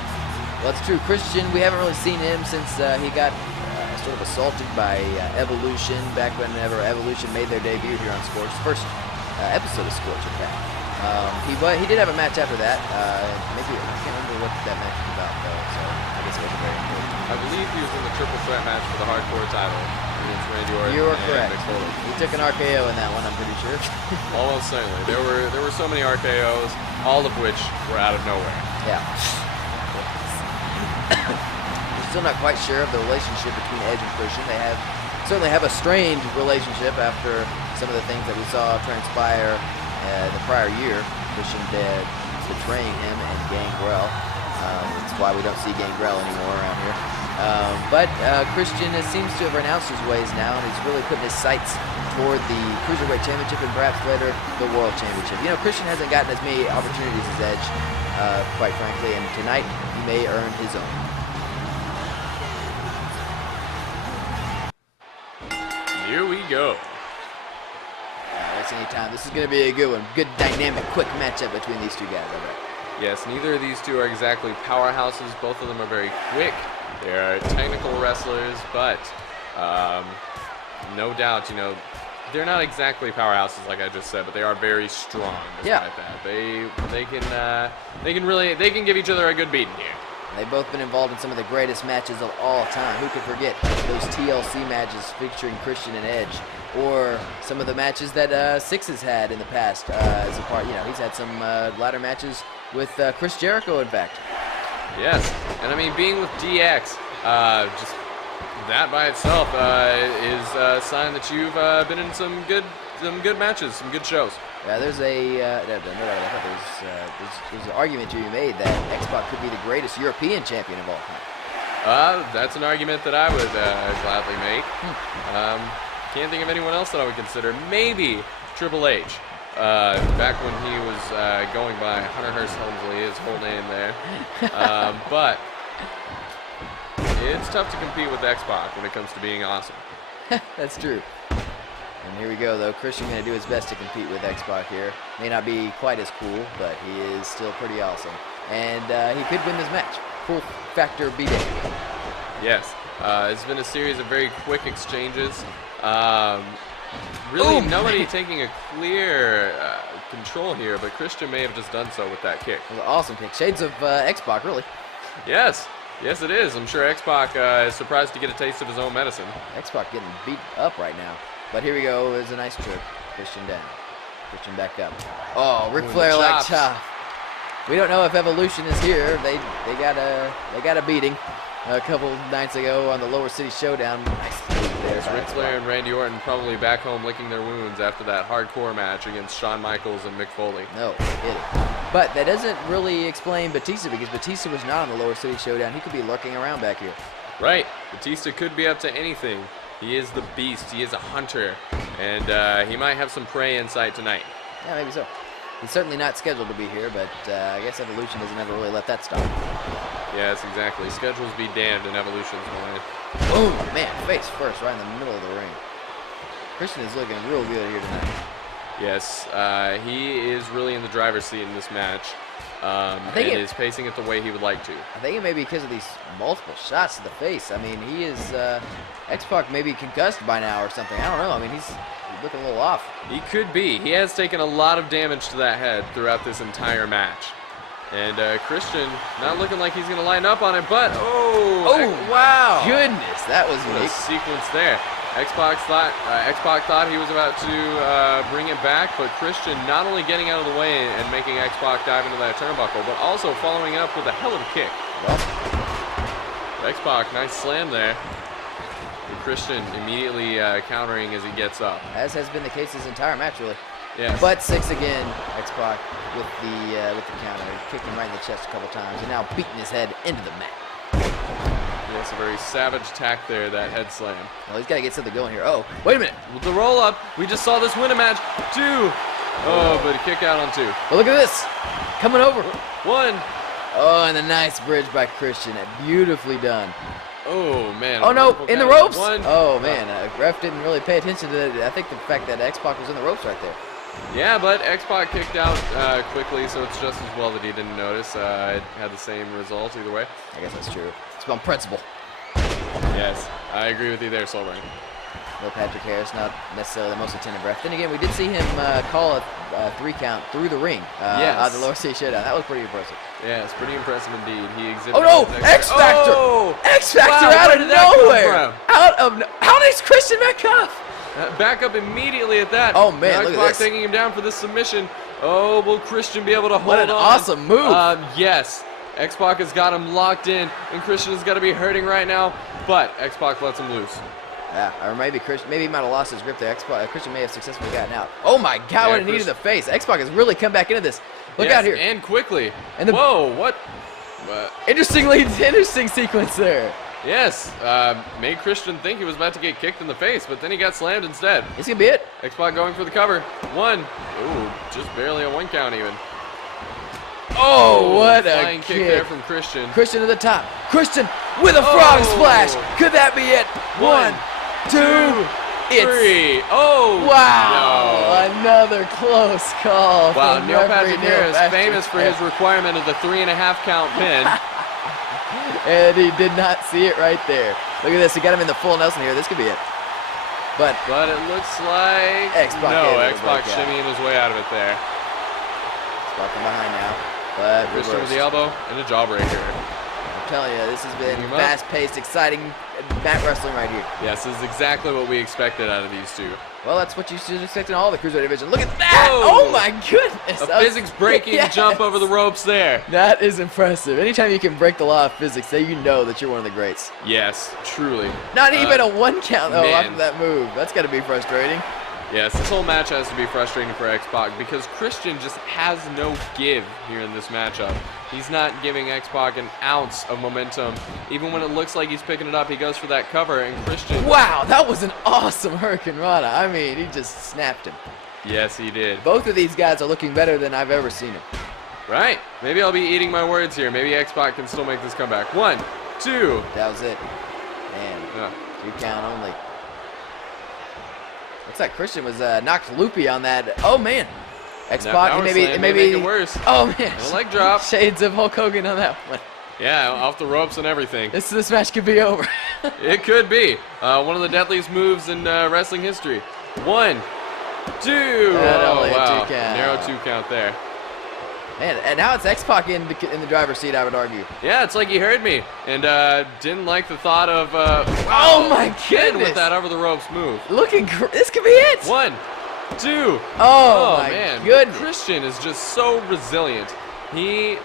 Well, that's true. Christian, we haven't really seen him since he got sort of assaulted by Evolution back whenever Evolution made their debut here on Scorch, first episode of Scorch, in fact. He did have a match after that. Maybe I can't remember what that match was about, though, so I guess it wasn't very important. I believe he was in the triple threat match for the hardcore title against Randy Orton. You are correct. Mick Foley. He took an RKO in that one, I'm pretty sure. Almost certainly. There were so many RKOs, all of which were out of nowhere. Yeah. We're still not quite sure of the relationship between Edge and Christian. They certainly have a strained relationship after some of the things that we saw transpire the prior year. Christian betraying him and Gangrel. That's why we don't see Gangrel anymore around here. But Christian seems to have renounced his ways now, and he's really putting his sights toward the Cruiserweight Championship and perhaps later the World Championship. You know, Christian hasn't gotten as many opportunities as Edge, quite frankly, and tonight he may earn his own. Here we go. That's any time. This is going to be a good one. Good, dynamic, quick matchup between these two guys, I bet. Yes, neither of these two are exactly powerhouses. Both of them are very quick. They are technical wrestlers, but no doubt, you know, they're not exactly powerhouses like I just said, but they are very strong. Despite that, they can give each other a good beating here. They've both been involved in some of the greatest matches of all time. Who could forget those TLC matches featuring Christian and Edge, or some of the matches that Six has had in the past as a part. You know, he's had some ladder matches with Chris Jericho, in fact. Yes, and I mean, being with DX, just that by itself is a sign that you've been in some good matches, some good shows. Yeah, there's an argument to be made that X-Pac could be the greatest European champion of all time. That's an argument that I would gladly make. Can't think of anyone else that I would consider. Maybe Triple H. Back when he was going by Hunter Hearst Helmsley, his whole name there. But it's tough to compete with X-Pac when it comes to being awesome. That's true. And here we go, though. Christian going to do his best to compete with X-Pac here. May not be quite as cool, but he is still pretty awesome. And he could win this match. Full factor beating. Yes. It's been a series of very quick exchanges. Really, nobody taking a clear control here, but Christian may have just done so with that kick. It was an awesome kick. Shades of X-Pac, really. Yes. Yes, it is. I'm sure X-Pac is surprised to get a taste of his own medicine. X-Pac getting beat up right now. But here we go. It was a nice trip. Christian down. Christian back up. Oh, Ric Flair like chop. We don't know if Evolution is here. They got a beating a couple nights ago on the Lower City Showdown. Nice. There's Ric Flair and Randy Orton probably back home licking their wounds after that hardcore match against Shawn Michaels and Mick Foley. No, it didn't. But that doesn't really explain Batista, because Batista was not on the Lower City Showdown. He could be lurking around back here. Right. Batista could be up to anything. He is the beast. He is a hunter. And he might have some prey in sight tonight. Yeah, maybe so. He's certainly not scheduled to be here, but I guess Evolution doesn't ever really let that stop. Yes, exactly. Schedules be damned in Evolution's mind. Boom! Man, face first, right in the middle of the ring. Christian is looking real good here tonight. Yes, he is really in the driver's seat in this match. think and it- is pacing it the way he would like to. I think it may be because of these multiple shots to the face. I mean, he is, X-Pac may be concussed by now or something. I don't know. I mean, he's looking a little off. He could be. He has taken a lot of damage to that head throughout this entire match. And Christian not looking like he's going to line up on it, but wow. Goodness, that was What a unique. sequence there. X-Pac thought he was about to bring it back, but Christian not only getting out of the way and making X-Pac dive into that turnbuckle, but also following it up with a hell of a kick. Well, X-Pac, nice slam there. And Christian immediately countering as he gets up. as has been the case this entire match, really. Yes. But 6 again, X-Pac with the counter, kicking right in the chest a couple times, and now beating his head into the mat. Yes, a very savage attack there, that head slam. Well, he's got to get something going here. Oh, wait a minute. With the roll up, we just saw this win a match. 2. Oh, but a kick out on 2. Well, look at this. Coming over. 1. Oh, and a nice bridge by Christian. Beautifully done. Oh, man. Oh, no, in the ropes. 1. Oh, man. Ref didn't really pay attention to that. I think the fact that X-Pac was in the ropes right there. Yeah, but X-Pac kicked out quickly, so it's just as well that he didn't notice. It had the same result either way. I guess that's true. It's on principle. Yes, I agree with you there, Solberg. Well, Patrick Harris, not necessarily the most attentive ref. Then again, we did see him call a 3 count through the ring Yes. on the lower stage showdown. That was pretty impressive. Yeah, it's pretty impressive indeed. He exhibited. Oh no! his X-Factor! Oh! X-Factor Wow, out where of did that come nowhere! from? How does Christian back up? Back up immediately at that. Oh, man, Now look at X-Pac this. taking him down for this submission. Oh, will Christian be able to hold What on? an awesome move. Yes. X-Pac has got him locked in, and Christian has got to be hurting right now, but X-Pac lets him loose. Yeah, or maybe he might have lost his grip there. Christian may have successfully gotten out. Oh my God! What a knee to the face. X-Pac has really come back into this. Look Yes, out here. and quickly. And the- Whoa, what? Interesting sequence there. Yes, made Christian think he was about to get kicked in the face, but then he got slammed instead. This could be it. X-Pac going for the cover. 1. Ooh, just barely a 1 count even. Oh, what a flying kick kick. there from Christian. Christian to the top. Christian with a frog splash. Could that be it? 1, 2, 3. Oh, wow. Another close call. no. Wow, from Neil referee Patrick Neil Harris, Patrick famous for his requirement of the 3.5 count pin. And he did not see it right there. Look at this. He got him in the full Nelson here. This could be it. But But it looks like X-Pac no, gave it a X-Pac breakout. shimmying his way out of it there. X-Pac from behind now. But Christian with reversed. the elbow and a jawbreaker. I'm telling you, this has been Bring him up. fast-paced, exciting mat wrestling right here. Yes, this is exactly what we expected out of these two. Well, that's what you should expect in all the Cruiserweight division. Look at that! Whoa. Oh my goodness! A That was- physics-breaking Yes. jump over the ropes there. That is impressive. Anytime you can break the law of physics, then you know that you're one of the greats. Yes, truly. Not even a 1 count though man. after that move. That's got to be frustrating. Yes, this whole match has to be frustrating for X-Pac because Christian just has no give here in this matchup. He's not giving X-Pac an ounce of momentum. Even when it looks like he's picking it up, he goes for that cover, and Christian... Wow, that was an awesome Hurricane Rana. I mean, he just snapped him. Yes, he did. Both of these guys are looking better than I've ever seen them. Right. Maybe I'll be eating my words here. Maybe X-Pac can still make this comeback. 1, 2. That was it. Man, Yeah. 2 count only. Looks like Christian was knocked loopy on that. Oh man, X-Pac. power Maybe slam may make it worse. Oh man, No leg drop. Shades of Hulk Hogan on that one. Yeah, off the ropes and everything. This match could be over. It could be. One of the deadliest moves in wrestling history. 1, 2. Only a Wow. 2 count. Narrow 2 count there. Man, and now it's X-Pac in the driver's seat, I would argue. Yeah, it's like he heard me and didn't like the thought of. Oh my again goodness. with that over the ropes move. This could be it. 1, 2. Oh my man, goodness. Christian is just so resilient. He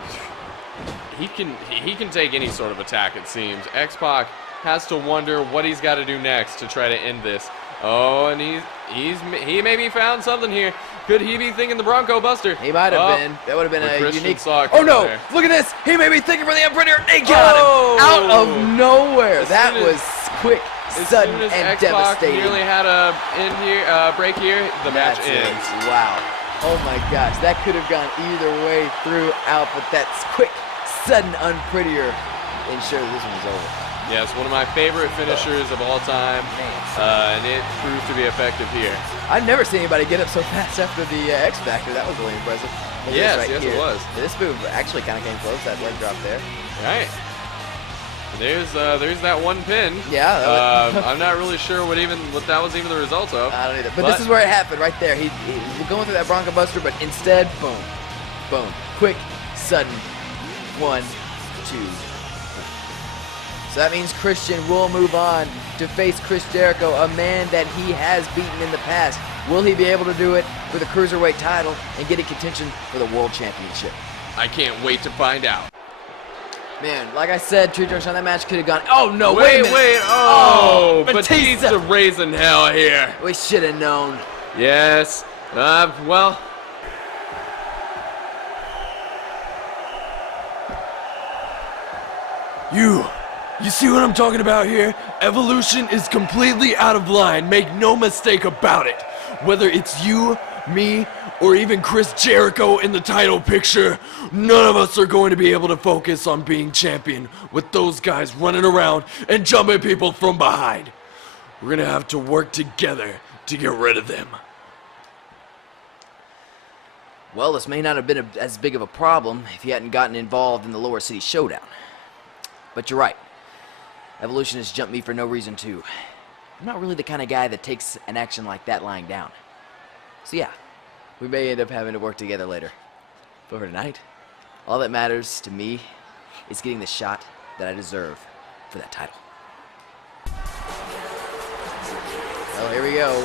can take any sort of attack, it seems. X-Pac has to wonder what he's got to do next to try to end this. Oh, and he maybe found something here. Could he be thinking the Bronco Buster? He might have been. That would have been But a Christian unique. saw it Oh no! there. Look at this. He may be thinking for the Imprinter. He got Oh! him out of nowhere. As That soon as- was quick, As sudden, soon as and X-Pac devastating. nearly had a break here, the match That's it. ends. Wow. Oh my gosh, that could have gone either way throughout, but that's quick, sudden, unprettier. Ensure that this one is over. Yes, one of my favorite finishers of all time, and it proved to be effective here. I've never seen anybody get up so fast after the X Factor. That was really impressive. Yes, it was. This move actually kind of came close, that leg drop there. Right. There's that one pin. Yeah. I'm not really sure what that was even the result of. I don't either. But this is where it happened, right there. He was going through that Bronco Buster, but instead, boom, boom, quick, sudden, 1, 2. So that means Christian will move on to face Chris Jericho, a man that he has beaten in the past. Will he be able to do it for the Cruiserweight title and get in contention for the World Championship? I can't wait to find out. Man, like I said, Tree Junction, that match could have gone. Oh no! Wait! Oh, Batista. Batista raising hell here. We should have known. Yes. Well. You see what I'm talking about here? Evolution is completely out of line. Make no mistake about it. Whether it's you, me, or even Chris Jericho in the title picture, none of us are going to be able to focus on being champion with those guys running around and jumping people from behind. We're gonna have to work together to get rid of them. Well, this may not have been as big of a problem if you hadn't gotten involved in the Lower City Showdown. But you're right. Evolution has jumped me for no reason too. I'm not really the kind of guy that takes an action like that lying down. So yeah, we may end up having to work together later. But for tonight, all that matters to me is getting the shot that I deserve for that title. Well, here we go.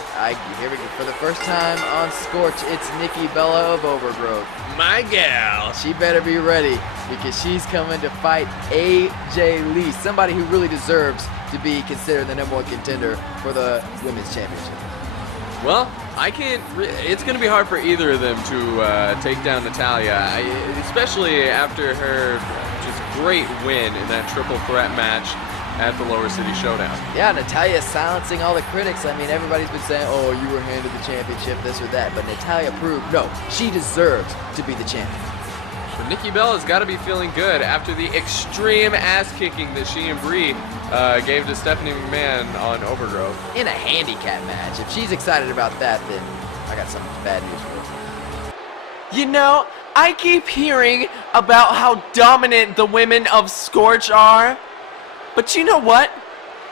For the first time on Scorch, it's Nikki Bella of Overgrowth. My gal. She better be ready because she's coming to fight AJ Lee, somebody who really deserves to be considered the #1 contender for the Women's Championship. Well, it's going to be hard for either of them to take down Natalya, especially after her just great win in that triple threat match at the Lower City Showdown. Yeah, Natalya silencing all the critics. I mean, everybody's been saying, oh, you were handed the championship, this or that. But Natalya proved, no, she deserves to be the champion. But Nikki Bella's got to be feeling good after the extreme ass-kicking that she and Brie gave to Stephanie McMahon on Overgrowth. In a handicap match. If she's excited about that, then I got some bad news for her. You know, I keep hearing about how dominant the women of Scorch are. But you know what?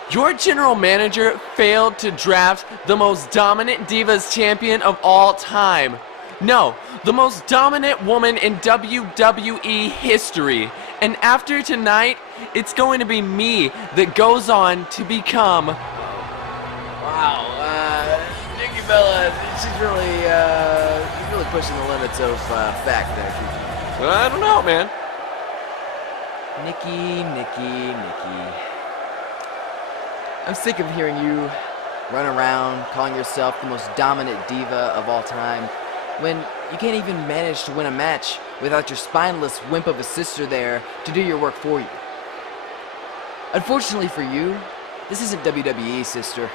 Your general manager failed to draft the most dominant Divas champion of all time. No, the most dominant woman in WWE history. And after tonight, it's going to be me that goes on to become... Wow, Nikki Bella, she's really pushing the limits of fact there. Well, I don't know, man. Nikki. I'm sick of hearing you run around calling yourself the most dominant diva of all time when you can't even manage to win a match without your spineless wimp of a sister there to do your work for you. Unfortunately for you, this isn't WWE, sister.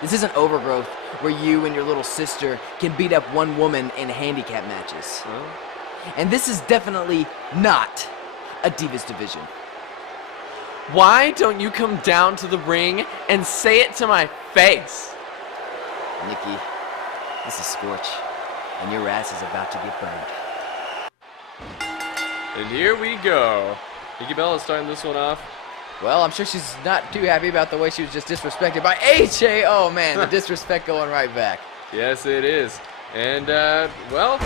This isn't Overgrowth where you and your little sister can beat up one woman in handicap matches. Well. And this is definitely not a Divas division. Why don't you come down to the ring and say it to my face? Nikki, this is Scorch, and your ass is about to get burned. And here we go. Nikki Bella starting this one off. Well, I'm sure she's not too happy about the way she was just disrespected by AJ. Oh man, the disrespect going right back. Yes, it is. And, well,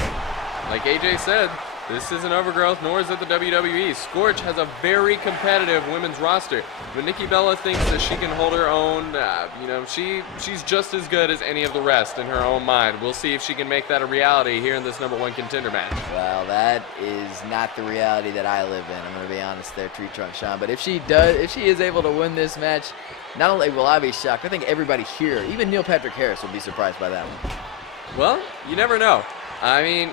like AJ said, this isn't Overgrowth, nor is it the WWE. Scorch has a very competitive women's roster, but Nikki Bella thinks that she can hold her own. She's just as good as any of the rest in her own mind. We'll see if she can make that a reality here in this #1 contender match. Well, that is not the reality that I live in. I'm going to be honest there, Tree Trunk Sean. But if she is able to win this match, not only will I be shocked, I think everybody here, even Neil Patrick Harris, will be surprised by that one. Well, you never know. I mean,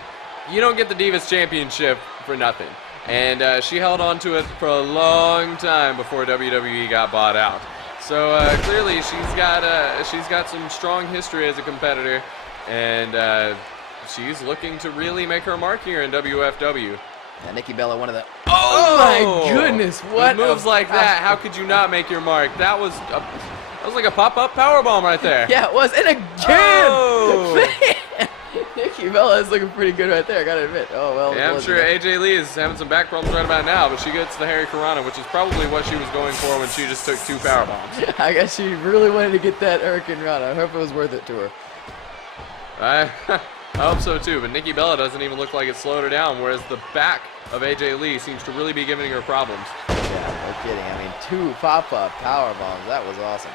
you don't get the Divas Championship for nothing. And she held on to it for a long time before WWE got bought out. So clearly she's got some strong history as a competitor, and she's looking to really make her mark here in WFW. Now, Nikki Bella, one of the... Oh, my goodness! What With moves like that, how could you not make your mark? That was like a pop-up powerbomb right there. Yeah, it was. And again, Oh. Nikki Bella is looking pretty good right there. I gotta admit. Oh well. Yeah, I'm sure AJ Lee is having some back problems right about now, but she gets the Harry Karana, which is probably what she was going for when she just took 2 power bombs. I guess she really wanted to get that Hurricane Rana. I hope it was worth it to her. I hope so too, but Nikki Bella doesn't even look like it slowed her down, whereas the back of AJ Lee seems to really be giving her problems. Yeah, no kidding. I mean, 2 pop-up power bombs. That was awesome.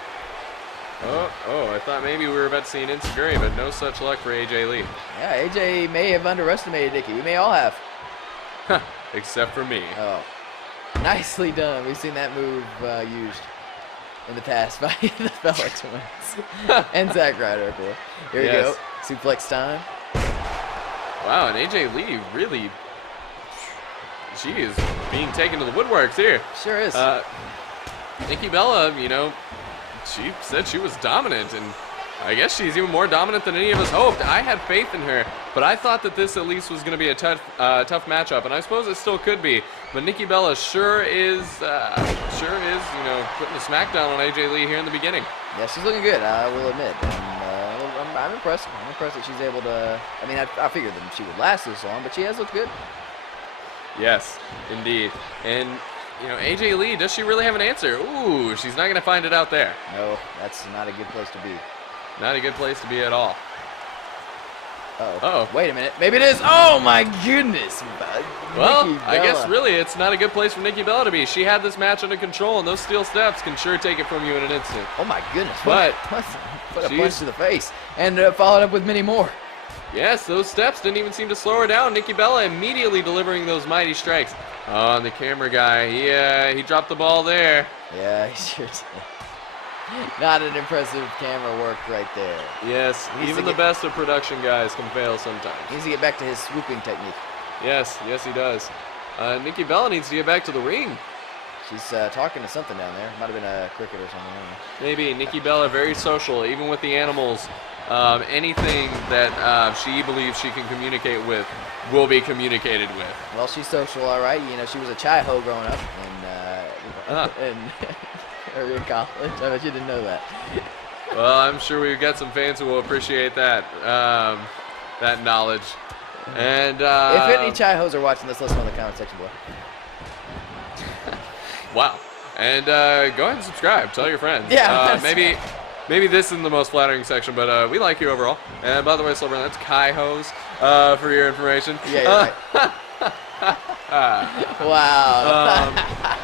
Oh, I thought maybe we were about to see an Enziguri, but no such luck for AJ Lee. Yeah, AJ may have underestimated Nikki. We may all have. Except for me. Oh, nicely done. We've seen that move used in the past by the Bella Twins. And Zack Ryder, of course. Here we go. Suplex time. Wow, and AJ Lee really, she is being taken to the woodworks here. Sure is. Nikki Bella, you know, she said she was dominant, and I guess she's even more dominant than any of us hoped. I had faith in her, but I thought that this at least was going to be a tough matchup, and I suppose it still could be. But Nikki Bella sure is, you know, putting the smackdown on AJ Lee here in the beginning. Yeah, she's looking good, I will admit. And I'm impressed. I'm impressed that she's able to. I mean, I figured that she would last this long, but she has looked good. Yes, indeed. And, you know, AJ Lee, does she really have an answer? Ooh, she's not going to find it out there. No, that's not a good place to be. Not a good place to be at all. Uh-oh. Wait a minute. Maybe it is. Oh, my goodness. Well, Nikki I guess Bella. really it's not a good place for Nikki Bella to be. She had this match under control, and those steel steps can sure take it from you in an instant. Oh, my goodness. But What a punch to the face. And followed up with many more. Yes, those steps didn't even seem to slow her down. Nikki Bella immediately delivering those mighty strikes. Oh, and the camera guy, he dropped the ball there. Yeah, he sure did. Not an impressive camera work right there. Yes, even the best of production guys can fail sometimes. He needs to get back to his swooping technique. Yes, he does. Nikki Bella needs to get back to the ring. She's talking to something down there. Might have been a cricket or something. I don't know. Maybe. Nikki Bella, very social, even with the animals. Anything that she believes she can communicate with will be communicated with. Well, she's social, all right. You know, she was a chai ho growing up in college. I bet you didn't know that. Well, I'm sure we've got some fans who will appreciate that that knowledge. And if any chai hos are watching this, let us know in the comment section below. Wow. And go ahead and subscribe. Tell your friends. Yeah. Maybe this isn't the most flattering section, but we like you overall. And by the way, Silver, that's Kai Hose for your information. Yeah, you're right. Wow.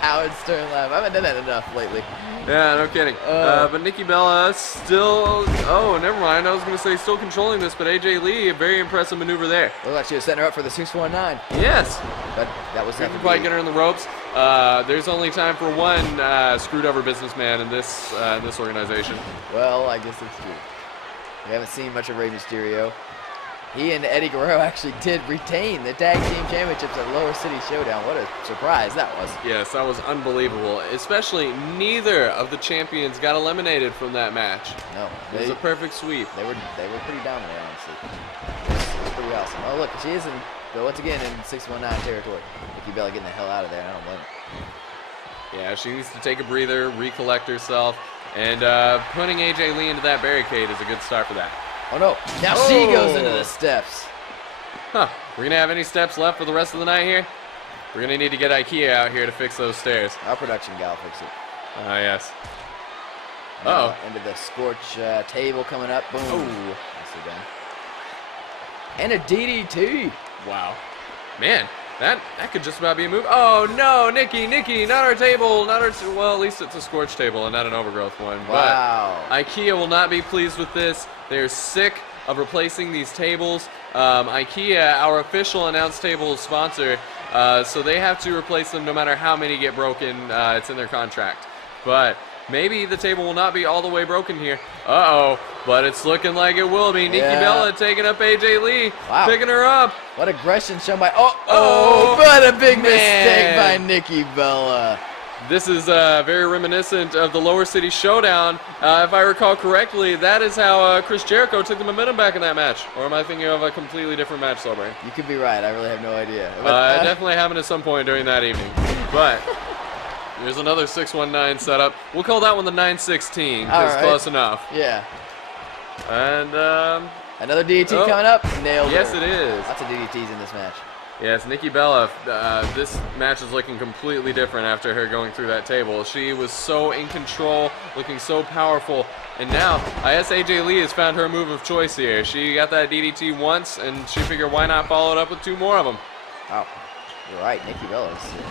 Howard Stern laugh. I haven't done that enough lately. Yeah, no kidding. But Nikki Bella still... Oh, never mind. I was going to say still controlling this, but AJ Lee, a very impressive maneuver there. Looked like she was setting her up for the 619. Yes. But that was Didn't quite get her in the ropes. There's only time for one screwed over businessman in this organization. Well, I guess that's true. We haven't seen much of Rey Mysterio. He and Eddie Guerrero actually did retain the tag team championships at Lower City Showdown. What a surprise that was. Yes, that was unbelievable. Especially neither of the champions got eliminated from that match. No. It was a perfect sweep. They were pretty dominant, honestly. It was pretty awesome. Oh, look, she is once again in 619 territory. Nikki Bella getting the hell out of there. I don't blame her. Yeah, she needs to take a breather, recollect herself, and putting AJ Lee into that barricade is a good start for that. Oh no, now she goes into the steps. Huh, we're gonna have any steps left for the rest of the night here? We're gonna need to get IKEA out here to fix those stairs. Our production gal will fix it. Ah, yes. Into the Scorch table coming up. Boom. Oh. Nicely done. And a DDT. Wow. Man, that could just about be a move. Oh no, Nikki, not our table, well, at least it's a Scorch table and not an overgrowth one. Wow. But IKEA will not be pleased with this. They're sick of replacing these tables. IKEA, our official announced table sponsor, so they have to replace them no matter how many get broken. It's in their contract. But maybe the table will not be all the way broken here. Uh-oh, but it's looking like it will be. Nikki Bella taking up AJ Lee, picking her up. What aggression shown by, but a big mistake by Nikki Bella. This is very reminiscent of the Lower City Showdown. If I recall correctly, that is how Chris Jericho took the momentum back in that match. Or am I thinking of a completely different match, Celebrate? You could be right. I really have no idea. But, It definitely happened at some point during that evening. But there's another 619 setup. We'll call that one the 916 because right. close enough. Yeah. And Another DDT coming up. Nailed yes, her. it is. Lots of DDTs in this match. Yes, Nikki Bella, this match is looking completely different after her going through that table. She was so in control, looking so powerful, and now I guess AJ Lee has found her move of choice here. She got that DDT once, and she figured why not follow it up with 2 more of them. Wow, you're right. Nikki Bella's she's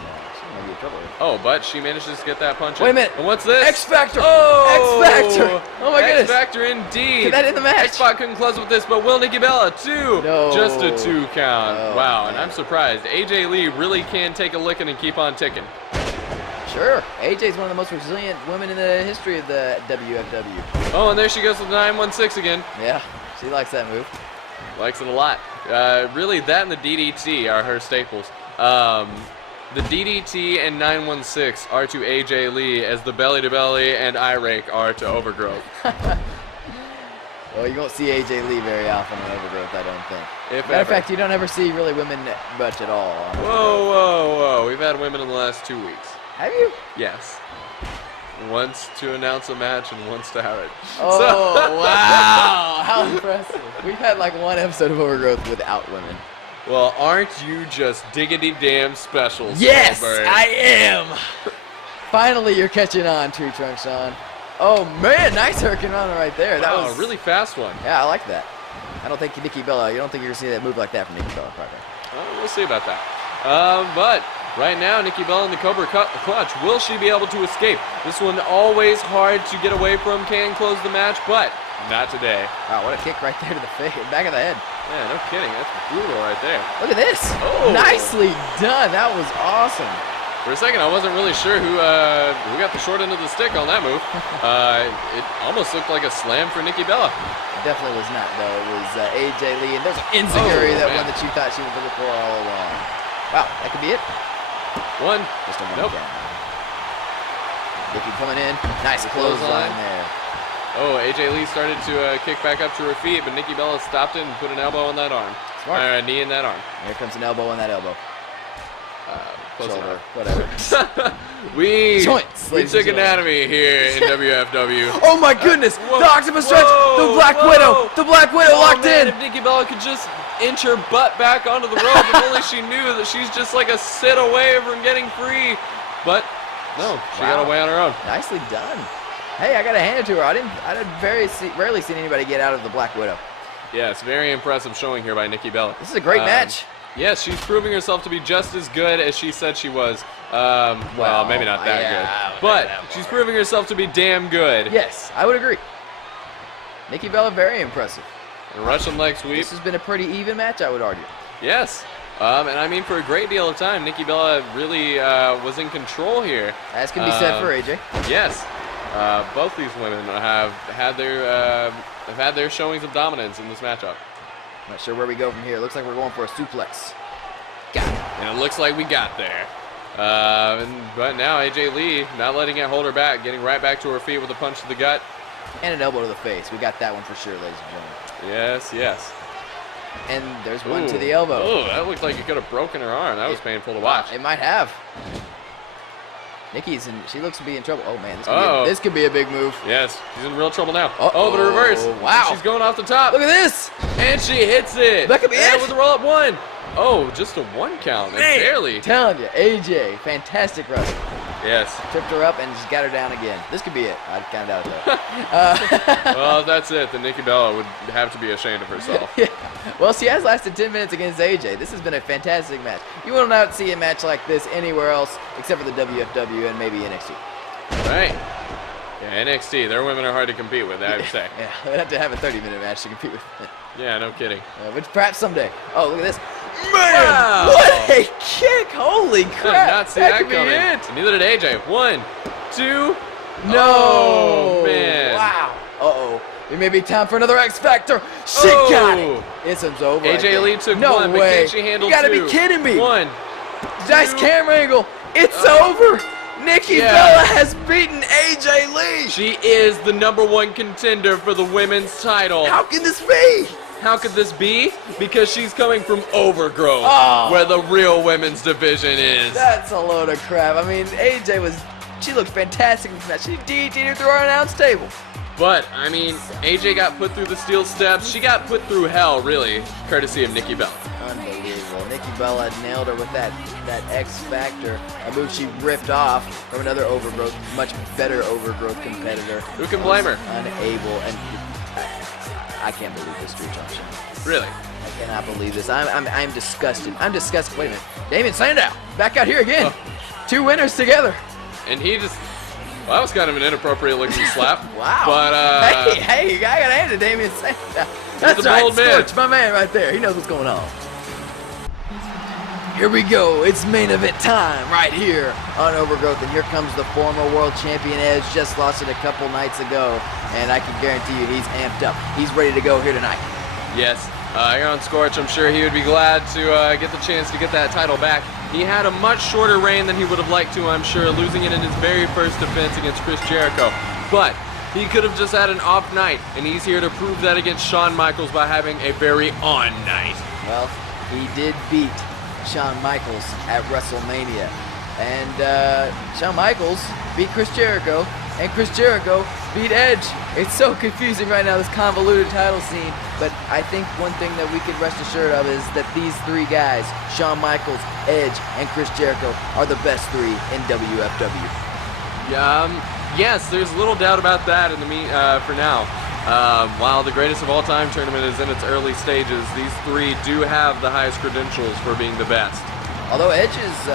gonna be in trouble here. Oh, but she manages to get that punch Wait a in. minute. And what's this? X Factor. Oh! X Factor. Oh my goodness. X Factor indeed. Get that in the match. X-Pac couldn't close with this, but will Nikki Bella 2? No. Just a 2 count. Oh, wow, and man. I'm surprised. AJ Lee really can take a licking and keep on ticking. Sure. AJ's one of the most resilient women in the history of the WFW. Oh, and there she goes with the 916 again. Yeah, she likes that move. Likes it a lot. Really, that and the DDT are her staples. The DDT and 916 are to AJ Lee as the belly to belly and eye rake are to Overgrowth. Well, you won't see AJ Lee very often on Overgrowth, I don't think. If Matter of ever. fact, you don't ever see really women much at all. On Whoa, Overgrowth. whoa, whoa. We've had women in the last 2 weeks. Have you? Yes. Once to announce a match and once to have it. Oh, wow. How impressive. We've had like 1 episode of Overgrowth without women. Well, aren't you just diggity damn special, Yes, Strawberry? I am. Finally, you're catching on, Tree Trunk Sean. Oh, man, nice Hurricane Rana right there. That Wow, was a really fast one. Yeah, I like that. I don't think Nikki Bella, you don't think you're going to see that move like that from Nikki Bella, probably. Well, we'll see about that. But right now, Nikki Bella in the Cobra Clutch. Will she be able to escape? This one always hard to get away from. Can close the match, but not today. Wow, what a kick right there to the face, back of the head. Yeah, no kidding. That's brutal right there. Look at this. Oh. Nicely done. That was awesome. For a second, I wasn't really sure who got the short end of the stick on that move. It almost looked like a slam for Nikki Bella. It definitely was not, though. It was AJ Lee, and there's an Enziguri, that man. one that you thought she was looking for all along. Wow, that could be it. One. Just a Nope. down. Nikki coming in. Nice The clothesline clothesline. there. Oh, AJ Lee started to kick back up to her feet, but Nikki Bella stopped it and put an elbow on that arm. Smart. Knee in that arm. Here comes an elbow on that elbow. Close Shoulder, enough. whatever. we Joints, we ladies took and anatomy here in WFW. Oh my goodness! Whoa, The Octopus Stretch! The Black whoa. Widow! The Black Widow Oh, locked man, in! If Nikki Bella could just inch her butt back onto the rope, if only she knew that she's just like a sit away from getting free. But no, she got Wow. away on her own. Nicely done. Hey, I gotta hand it to her. I had rarely seen anybody get out of the Black Widow. Yes, very impressive showing here by Nikki Bella. This is a great match. Yes, she's proving herself to be just as good as she said she was. Well, maybe not that yeah, good. But she's proving herself to be damn good. Yes, I would agree. Nikki Bella, very impressive. And Russian leg sweep. This has been a pretty even match, I would argue. Yes. And I mean, for a great deal of time, Nikki Bella really was in control here. As can be said for AJ. Yes. Both these women have had their showings of dominance in this matchup. Not sure where we go from here. Looks like we're going for a suplex. Got it. And it looks like we got there. But now AJ Lee not letting it hold her back, getting right back to her feet with a punch to the gut. And an elbow to the face. We got that one for sure, ladies and gentlemen. Yes, yes. And there's one to Ooh. the elbow. Oh, that looked like it could have broken her arm. That was painful to watch. It might have. She looks to be in trouble. Oh man, Uh-oh. this could be a big move. Yes, she's in real trouble now. Uh-oh. Oh, but a reverse. Wow. She's going off the top. Look at this. And she hits it. That could be and it. with a roll up 1. Oh, just a 1 count. And Man, barely. Telling you, AJ, fantastic wrestler. Yes. Tripped her up and just got her down again. This could be it. I kind of doubt it though. Well, if that's it, then Nikki Bella would have to be ashamed of herself. Yeah. Well, she has lasted 10 minutes against AJ. This has been a fantastic match. You will not see a match like this anywhere else except for the WFW and maybe NXT. Right. Yeah, NXT, their women are hard to compete with, I would say. Yeah, they'd have to have a 30-minute match to compete with it. Yeah, no kidding. Which perhaps someday. Oh, look at this. Wow. What a kick! Holy I did crap! not see that could be coming. it. And neither did AJ. 1, 2. No! Oh, man. Wow. Uh-oh. It may be time for another X Factor. She got it. This one's over. I AJ think. Lee took no 1, but way. can she handle You gotta 2? be kidding me. 1. Nice 2. camera angle. It's over. Nikki Yeah. Bella has beaten AJ Lee. She is the #1 contender for the women's title. How can this be? How could this be? Because she's coming from Overgrowth, Oh. where the real women's division is. That's a load of crap. I mean, she looked fantastic in this match. She DD'd her through our announce table. But, I mean, AJ got put through the steel steps. She got put through hell, really, courtesy of Nikki Bella. Unbelievable. Nikki Bella nailed her with that X Factor, a move she ripped off from another Overgrowth, much better Overgrowth competitor. Who can blame her? Unable, and I can't believe this, Drew Thompson. Really? I cannot believe this. I'm disgusted. I'm disgusted. Wait a minute. Damien Sandow, back out here again. 2 winners together. And he just... Well, that was kind of an inappropriate looking slap. Wow. But, Hey, I gotta hand it to Damien Sandow. That's a right, bold man. Scorch, my man right there. He knows what's going on. Here we go. It's main event time right here on Overgrowth. And here comes the former world champion Edge. Just lost it a couple nights ago. And I can guarantee you he's amped up. He's ready to go here tonight. yes, here on Scorch, I'm sure he would be glad to get the chance to get that title back. He had a much shorter reign than he would have liked to, I'm sure, losing it in his very first defense against Chris Jericho. But he could have just had an off night, and he's here to prove that against Shawn Michaels by having a very on night. Well, he did beat Shawn Michaels at WrestleMania. And Shawn Michaels beat Chris Jericho, and Chris Jericho beat Edge. It's so confusing right now, this convoluted title scene. But I think one thing that we can rest assured of is that these 3 guys, Shawn Michaels, Edge, and Chris Jericho, are the best 3 in WFW. Yes, there's little doubt about that for now. While the Greatest of All Time tournament is in its early stages, these 3 do have the highest credentials for being the best. Although Edge's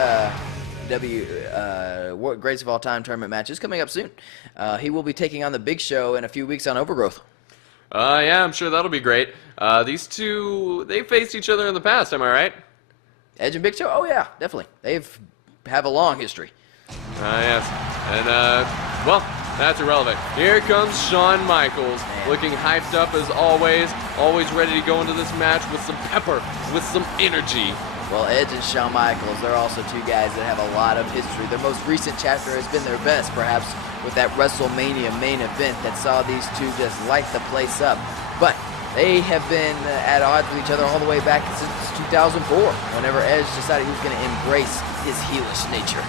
Greatest of All Time tournament match is coming up soon. He will be taking on the Big Show in a few weeks on Overgrowth. Yeah, I'm sure that'll be great. These 2, they faced each other in the past, am I right? Edge and Big Show? Oh yeah, definitely. Have a long history. Yes. And, well, that's irrelevant. Here comes Shawn Michaels, looking hyped up as always ready to go into this match with some pepper, with some energy. Well, Edge and Shawn Michaels, they're also 2 guys that have a lot of history. Their most recent chapter has been their best, perhaps, with that WrestleMania main event that saw these 2 just light the place up. But they have been at odds with each other all the way back since 2004, whenever Edge decided he was going to embrace his heelish nature.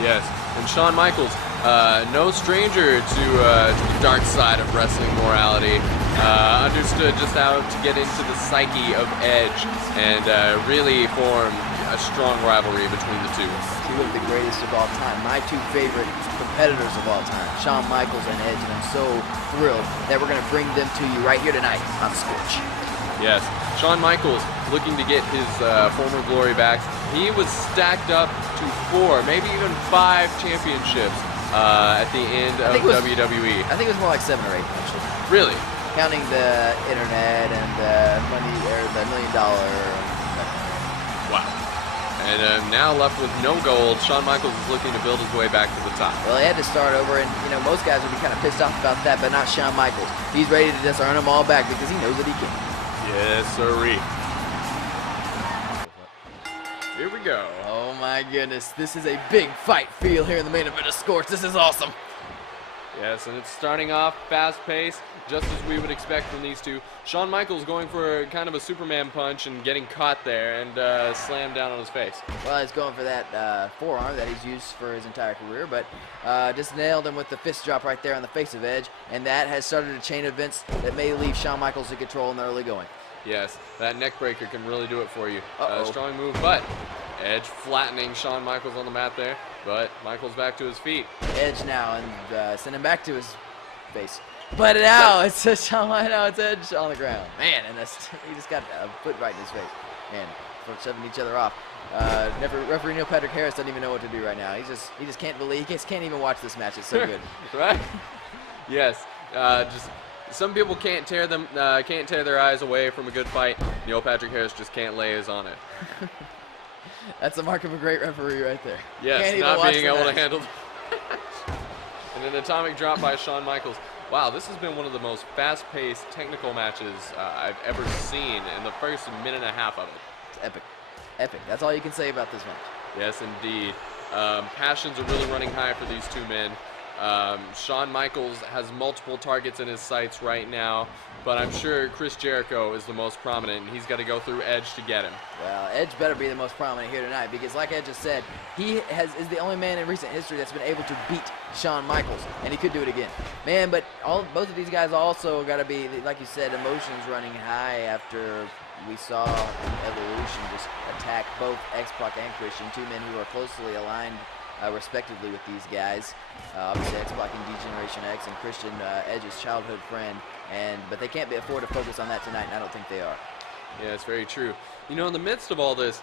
Yes, and Shawn Michaels, no stranger to the dark side of wrestling morality, understood just how to get into the psyche of Edge and really form a strong rivalry between the 2. 2 of the greatest of all time, my 2 favorite competitors of all time, Shawn Michaels and Edge, and I'm so thrilled that we're going to bring them to you right here tonight on Scorch. Yes, Shawn Michaels looking to get his former glory back. He was stacked up to 4, maybe even 5 championships at the end of WWE. I think it was more like 7 or 8, actually. Really? Counting the internet and the money, or the $1 million. Wow. And now left with no gold, Shawn Michaels is looking to build his way back to the top. Well, he had to start over, and most guys would be kind of pissed off about that, but not Shawn Michaels. He's ready to just earn them all back because he knows that he can. Yes, sirree. Here we go. Oh my goodness, this is a big fight feel here in the main event of Scorch. This is awesome. Yes, and it's starting off fast-paced, just as we would expect from these 2. Shawn Michaels going for kind of a Superman punch and getting caught there and slammed down on his face. Well, he's going for that forearm that he's used for his entire career, but just nailed him with the fist drop right there on the face of Edge, and that has started a chain of events that may leave Shawn Michaels in control in the early going. Yes, that neck breaker can really do it for you. Uh-oh. Strong move, but Edge flattening Shawn Michaels on the mat there, but Michaels back to his feet. Edge now, and send him back to his face. But now it's Shawn Michaels, it's Edge on the ground. Man, and he just got a foot right in his face. Man, for shoving each other off. Referee Neil Patrick Harris doesn't even know what to do right now. He just can't believe, he just can't even watch this match. It's so good. Right? Yes. Just some people can't tear their eyes away from a good fight. Neil Patrick Harris just can't lay his on it. That's the mark of a great referee right there. Yes, not being able to handle the and an atomic drop by Shawn Michaels. Wow, this has been one of the most fast-paced technical matches I've ever seen in the first minute and a half of it. It's epic. Epic. That's all you can say about this match. Yes, indeed. Passions are really running high for these two men. Shawn Michaels has multiple targets in his sights right now, but I'm sure Chris Jericho is the most prominent, and he's got to go through Edge to get him. Well, Edge better be the most prominent here tonight because, like Edge just said, he is the only man in recent history that's been able to beat Shawn Michaels, and he could do it again. Man, but both of these guys also got to be, like you said, emotions running high after we saw Evolution just attack both X-Pac and Christian, two men who are closely aligned respectively with these guys. Obviously, X-Pac and D-Generation X, and Christian, Edge's childhood friend. But they can't afford to focus on that tonight, and I don't think they are. Yeah, it's very true. You know, in the midst of all this,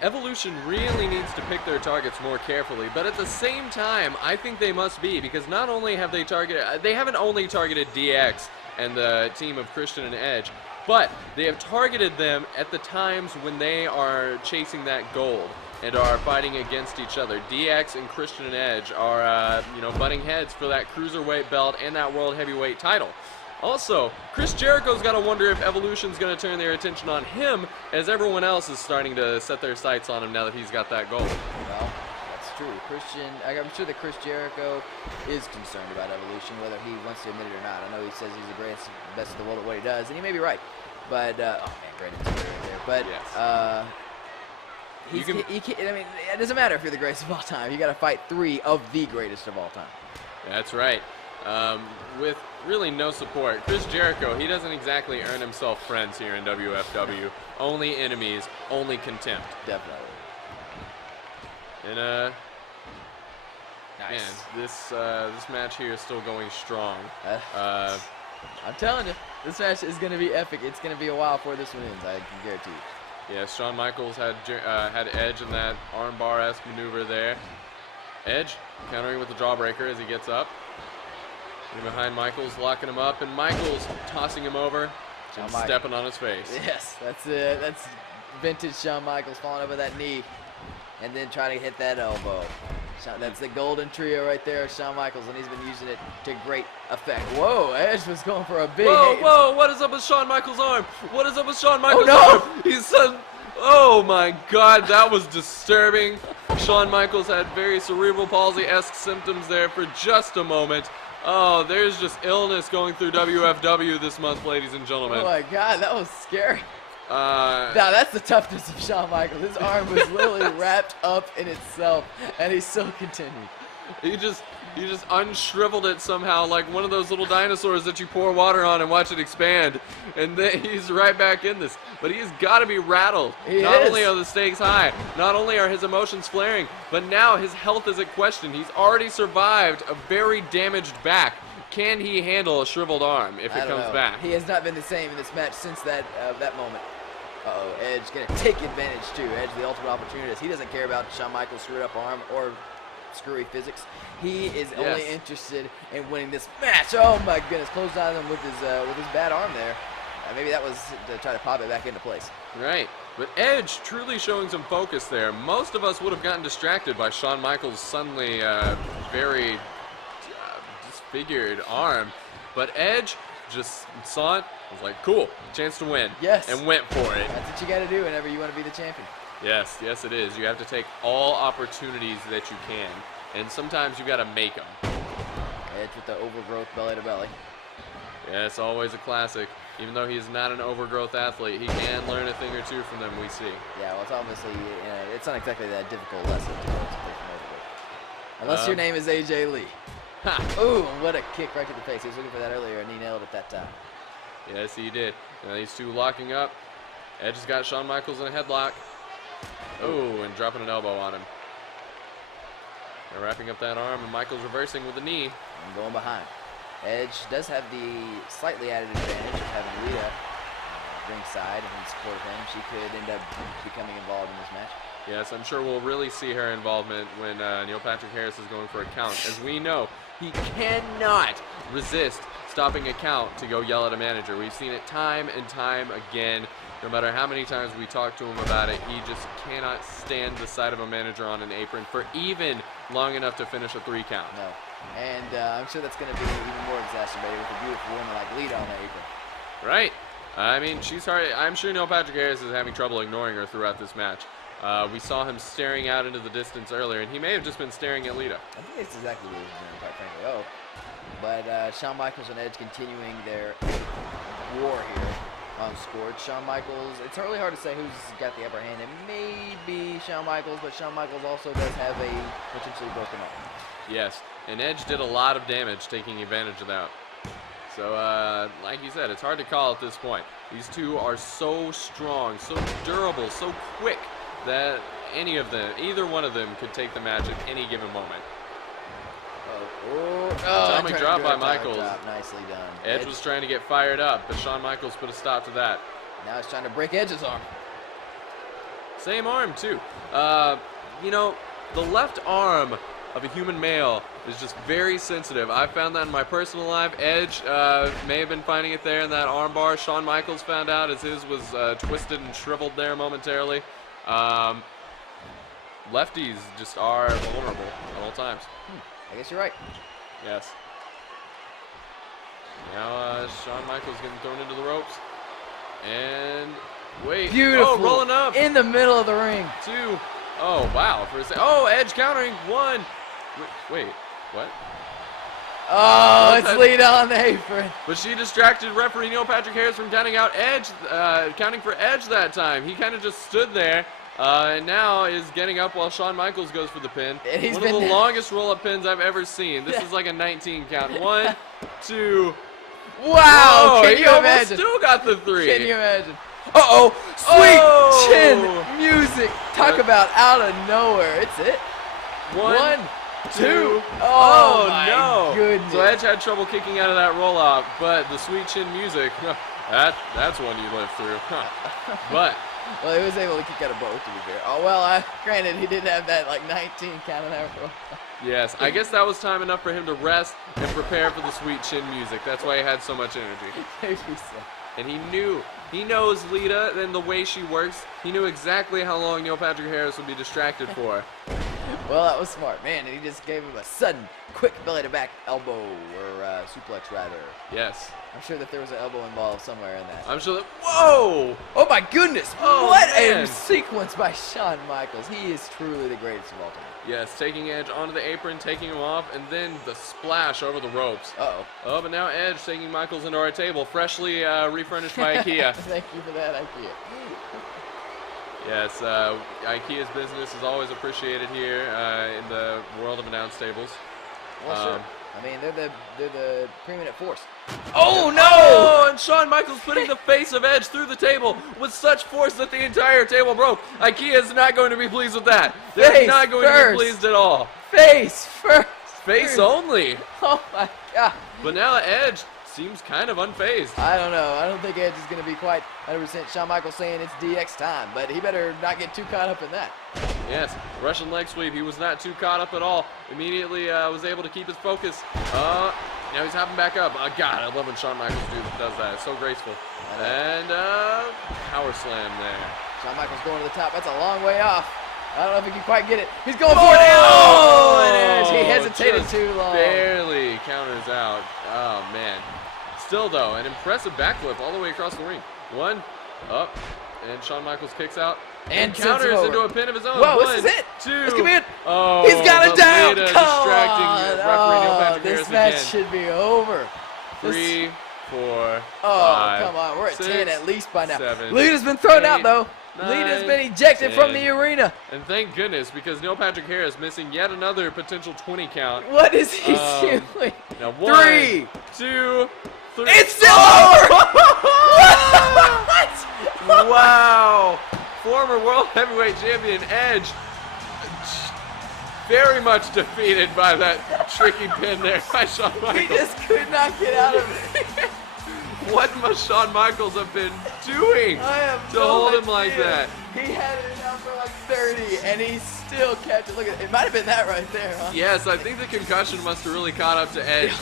Evolution really needs to pick their targets more carefully, but at the same time, I think they must be, because not only have they haven't only targeted DX and the team of Christian and Edge, but they have targeted them at the times when they are chasing that gold and are fighting against each other. DX and Christian and Edge are, butting heads for that Cruiserweight belt and that World Heavyweight title. Also, Chris Jericho's got to wonder if Evolution's going to turn their attention on him, as everyone else is starting to set their sights on him now that he's got that gold. Well, that's true. I'm sure that Chris Jericho is concerned about Evolution, whether he wants to admit it or not. I know he says he's the greatest, best in the world at what he does, and he may be right. But, great interior there. But, yes. it doesn't matter if you're the greatest of all time. You got to fight three of the greatest of all time. That's right. With really no support, Chris Jericho, he doesn't exactly earn himself friends here in WFW. Only enemies, only contempt. Definitely. And nice. Man, this match here is still going strong. I'm telling you, this match is going to be epic. It's going to be a while before this one ends. I can guarantee you. Yeah, Shawn Michaels had Edge in that armbar-esque maneuver there. Edge countering with the jawbreaker as he gets up. In behind Michaels, locking him up, and Michaels tossing him over and stepping on his face. Yes, that's it. That's vintage Shawn Michaels falling over that knee and then trying to hit that elbow. That's the golden trio right there, Shawn Michaels, and he's been using it to great effect. Whoa, Edge was going for a big Whoa, what is up with Shawn Michaels' arm? What is up with Shawn Michaels' arm? He's oh my God, that was disturbing. Shawn Michaels had very cerebral palsy-esque symptoms there for just a moment. Oh, there's just illness going through WFW this month, ladies and gentlemen. Oh my God, that was scary. Now that's the toughness of Shawn Michaels. His arm was literally wrapped up in itself, and he still continued. He just unshriveled it somehow, like one of those little dinosaurs that you pour water on and watch it expand. And then he's right back in this. But he's got to be rattled. Not only are the stakes high, not only are his emotions flaring, but now his health is at question. He's already survived a very damaged back. Can he handle a shriveled arm if it comes back? He has not been the same in this match since that moment. Uh-oh, Edge going to take advantage too. Edge, the ultimate opportunist. He doesn't care about Shawn Michaels' screwed up arm or screwy physics. He is only interested in winning this match. Oh my goodness, closed on him with his bad arm there. Maybe that was to try to pop it back into place. Right, but Edge truly showing some focus there. Most of us would have gotten distracted by Shawn Michaels' suddenly very disfigured arm, but Edge just saw it, was like, cool, chance to win. Yes. And went for it. That's what you got to do whenever you want to be the champion. Yes, it is. You have to take all opportunities that you can, and sometimes you got to make them. Edge with the overgrowth belly to belly. Yeah, it's always a classic. Even though he is not an overgrowth athlete, he can learn a thing or two from them, we see. Yeah, well, it's obviously, it's not exactly that difficult lesson to take from overgrowth. Unless your name is AJ Lee. Ha! Ooh, what a kick right to the face. He was looking for that earlier, and he nailed it that time. Yes, he did. Now these two locking up. Edge has got Shawn Michaels in a headlock. Oh, and dropping an elbow on him. They're wrapping up that arm, and Michaels reversing with a knee. And going behind. Edge does have the slightly added advantage of having Lita ringside and support him. She could end up becoming involved in this match. Yes, I'm sure we'll really see her involvement when Neil Patrick Harris is going for a count. As we know, he cannot resist stopping a count to go yell at a manager. We've seen it time and time again. No matter how many times we talk to him about it, he just cannot stand the sight of a manager on an apron for even long enough to finish a 3 count. No. And I'm sure that's going to be even more exacerbated with a beautiful woman like Lita on the apron. Right. I mean, she's hard. I'm sure Neil Patrick Harris is having trouble ignoring her throughout this match. We saw him staring out into the distance earlier, and he may have just been staring at Lita. I think that's exactly what he was doing, quite frankly. Oh. But Shawn Michaels and Edge continuing their war here on Scorch. Shawn Michaels, it's really hard to say who's got the upper hand. It may be Shawn Michaels, but Shawn Michaels also does have a potentially broken arm. Yes, and Edge did a lot of damage taking advantage of that. So, like you said, it's hard to call at this point. These two are so strong, so durable, so quick that any of them, either one of them could take the match at any given moment. Atomic drop by Michaels. Nicely done. Edge was trying to get fired up, but Shawn Michaels put a stop to that. Now he's trying to break Edge's arm. Same arm, too. You know, the left arm of a human male is just very sensitive. I found that in my personal life. Edge may have been finding it there in that arm bar. Shawn Michaels found out as his was twisted and shriveled there momentarily. Lefties just are vulnerable at all times. I guess you're right. Yes. Now Shawn Michaels getting thrown into the ropes. And wait. Beautiful. Oh, rolling up. In the middle of the ring. 2. Oh, wow. For a second. Oh, Edge countering. 1. Wait. What? Oh, it's Lita on the apron. But she distracted referee Neil Patrick Harris from counting out Edge, counting for Edge that time. He kind of just stood there. And now is getting up while Shawn Michaels goes for the pin. One of the longest roll-up pins I've ever seen. This is like a 19 count. 1, 2. Wow! Whoa, can you imagine? Still got the 3. Can you imagine? Uh-oh! Sweet chin music. Talk about out of nowhere. It's it. 1, 2. Oh my no! goodness. So Edge had trouble kicking out of that roll-up, but the sweet chin music, that's one you lived through. But. Well, he was able to kick out of both, to be fair. Oh, well, granted, he didn't have that, 19 count of that roll. Yes, I guess that was time enough for him to rest and prepare for the sweet chin music. That's why he had so much energy. Maybe so. And he knows Lita and the way she works. He knew exactly how long Neil Patrick Harris would be distracted for. Well, that was smart, man, and he just gave him a sudden, quick belly-to-back elbow, or suplex, rather. Yes. I'm sure that there was an elbow involved somewhere in that. I'm sure that, whoa! Oh my goodness! Oh, what man. a sequence by Shawn Michaels. He is truly the greatest of all time. Yes, taking Edge onto the apron, taking him off, and then the splash over the ropes. Uh-oh. Oh, but now Edge taking Michaels into our table, freshly refurnished by IKEA. Thank you for that, IKEA. Yes, IKEA's business is always appreciated here in the world of announce tables. Well, sure. I mean, they're the preeminent force. Oh, no! Oh, and Shawn Michaels putting the face of Edge through the table with such force that the entire table broke. IKEA is not going to be pleased with that. They're not going to be pleased at all. Face first. Face only. Oh, my God. But now Edge seems kind of unfazed. I don't know. I don't think Edge is going to be quite 100%. Shawn Michaels saying it's DX time, but he better not get too caught up in that. Yes, Russian leg sweep. He was not too caught up at all. Immediately was able to keep his focus. Now he's hopping back up. God, I love when Shawn Michaels does that. It's so graceful. And power slam there. Shawn Michaels going to the top. That's a long way off. I don't know if he can quite get it. He's going for it. Oh, and Edge. He hesitated too long. Barely counters out. Oh, man. Still, though, an impressive backflip all the way across the ring. 1, up, and Shawn Michaels kicks out. And counters into a pin of his own. Whoa, 1, this is it. 2. This could be it. Oh, he's got it down. Lita Come distracting on. referee Neil Patrick Harris This match again. should be over. 3, 4, Oh, 5, come on. We're at 6, 10 at least by now. 7, Lita's been thrown 8, out, though. 9, Lita's been ejected 10. from the arena. And thank goodness, because Neil Patrick Harris missing yet another potential 20 count. What is he doing? Now 1, 3, 2, 3. It's still over! What? Wow! Former World Heavyweight Champion Edge very much defeated by that tricky pin there by Shawn Michaels. He just could not get out of it. What must Shawn Michaels have been doing to hold him like that? He had it down for like 30, and he still kept it. Look at it. It might have been that right there, huh? Yes, I think the concussion must have really caught up to Edge.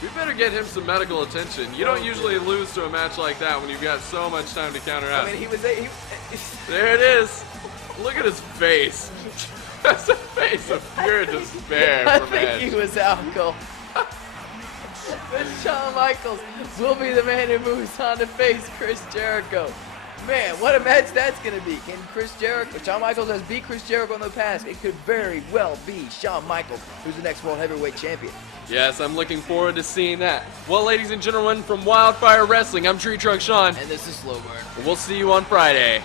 We better get him some medical attention. You don't usually lose to a match like that when you've got so much time to counter out. I mean, There it is. Look at his face. That's a face of pure despair I from think Edge. he was out cold. But Shawn Michaels will be the man who moves on to face Chris Jericho. Man, what a match that's going to be. Can Chris Jericho, Shawn Michaels has beat Chris Jericho in the past. It could very well be Shawn Michaels, who's the next World Heavyweight Champion. Yes, I'm looking forward to seeing that. Well, ladies and gentlemen, from Wildfire Wrestling, I'm Tree Trunk Sean. And this is Slow Burn. We'll see you on Friday.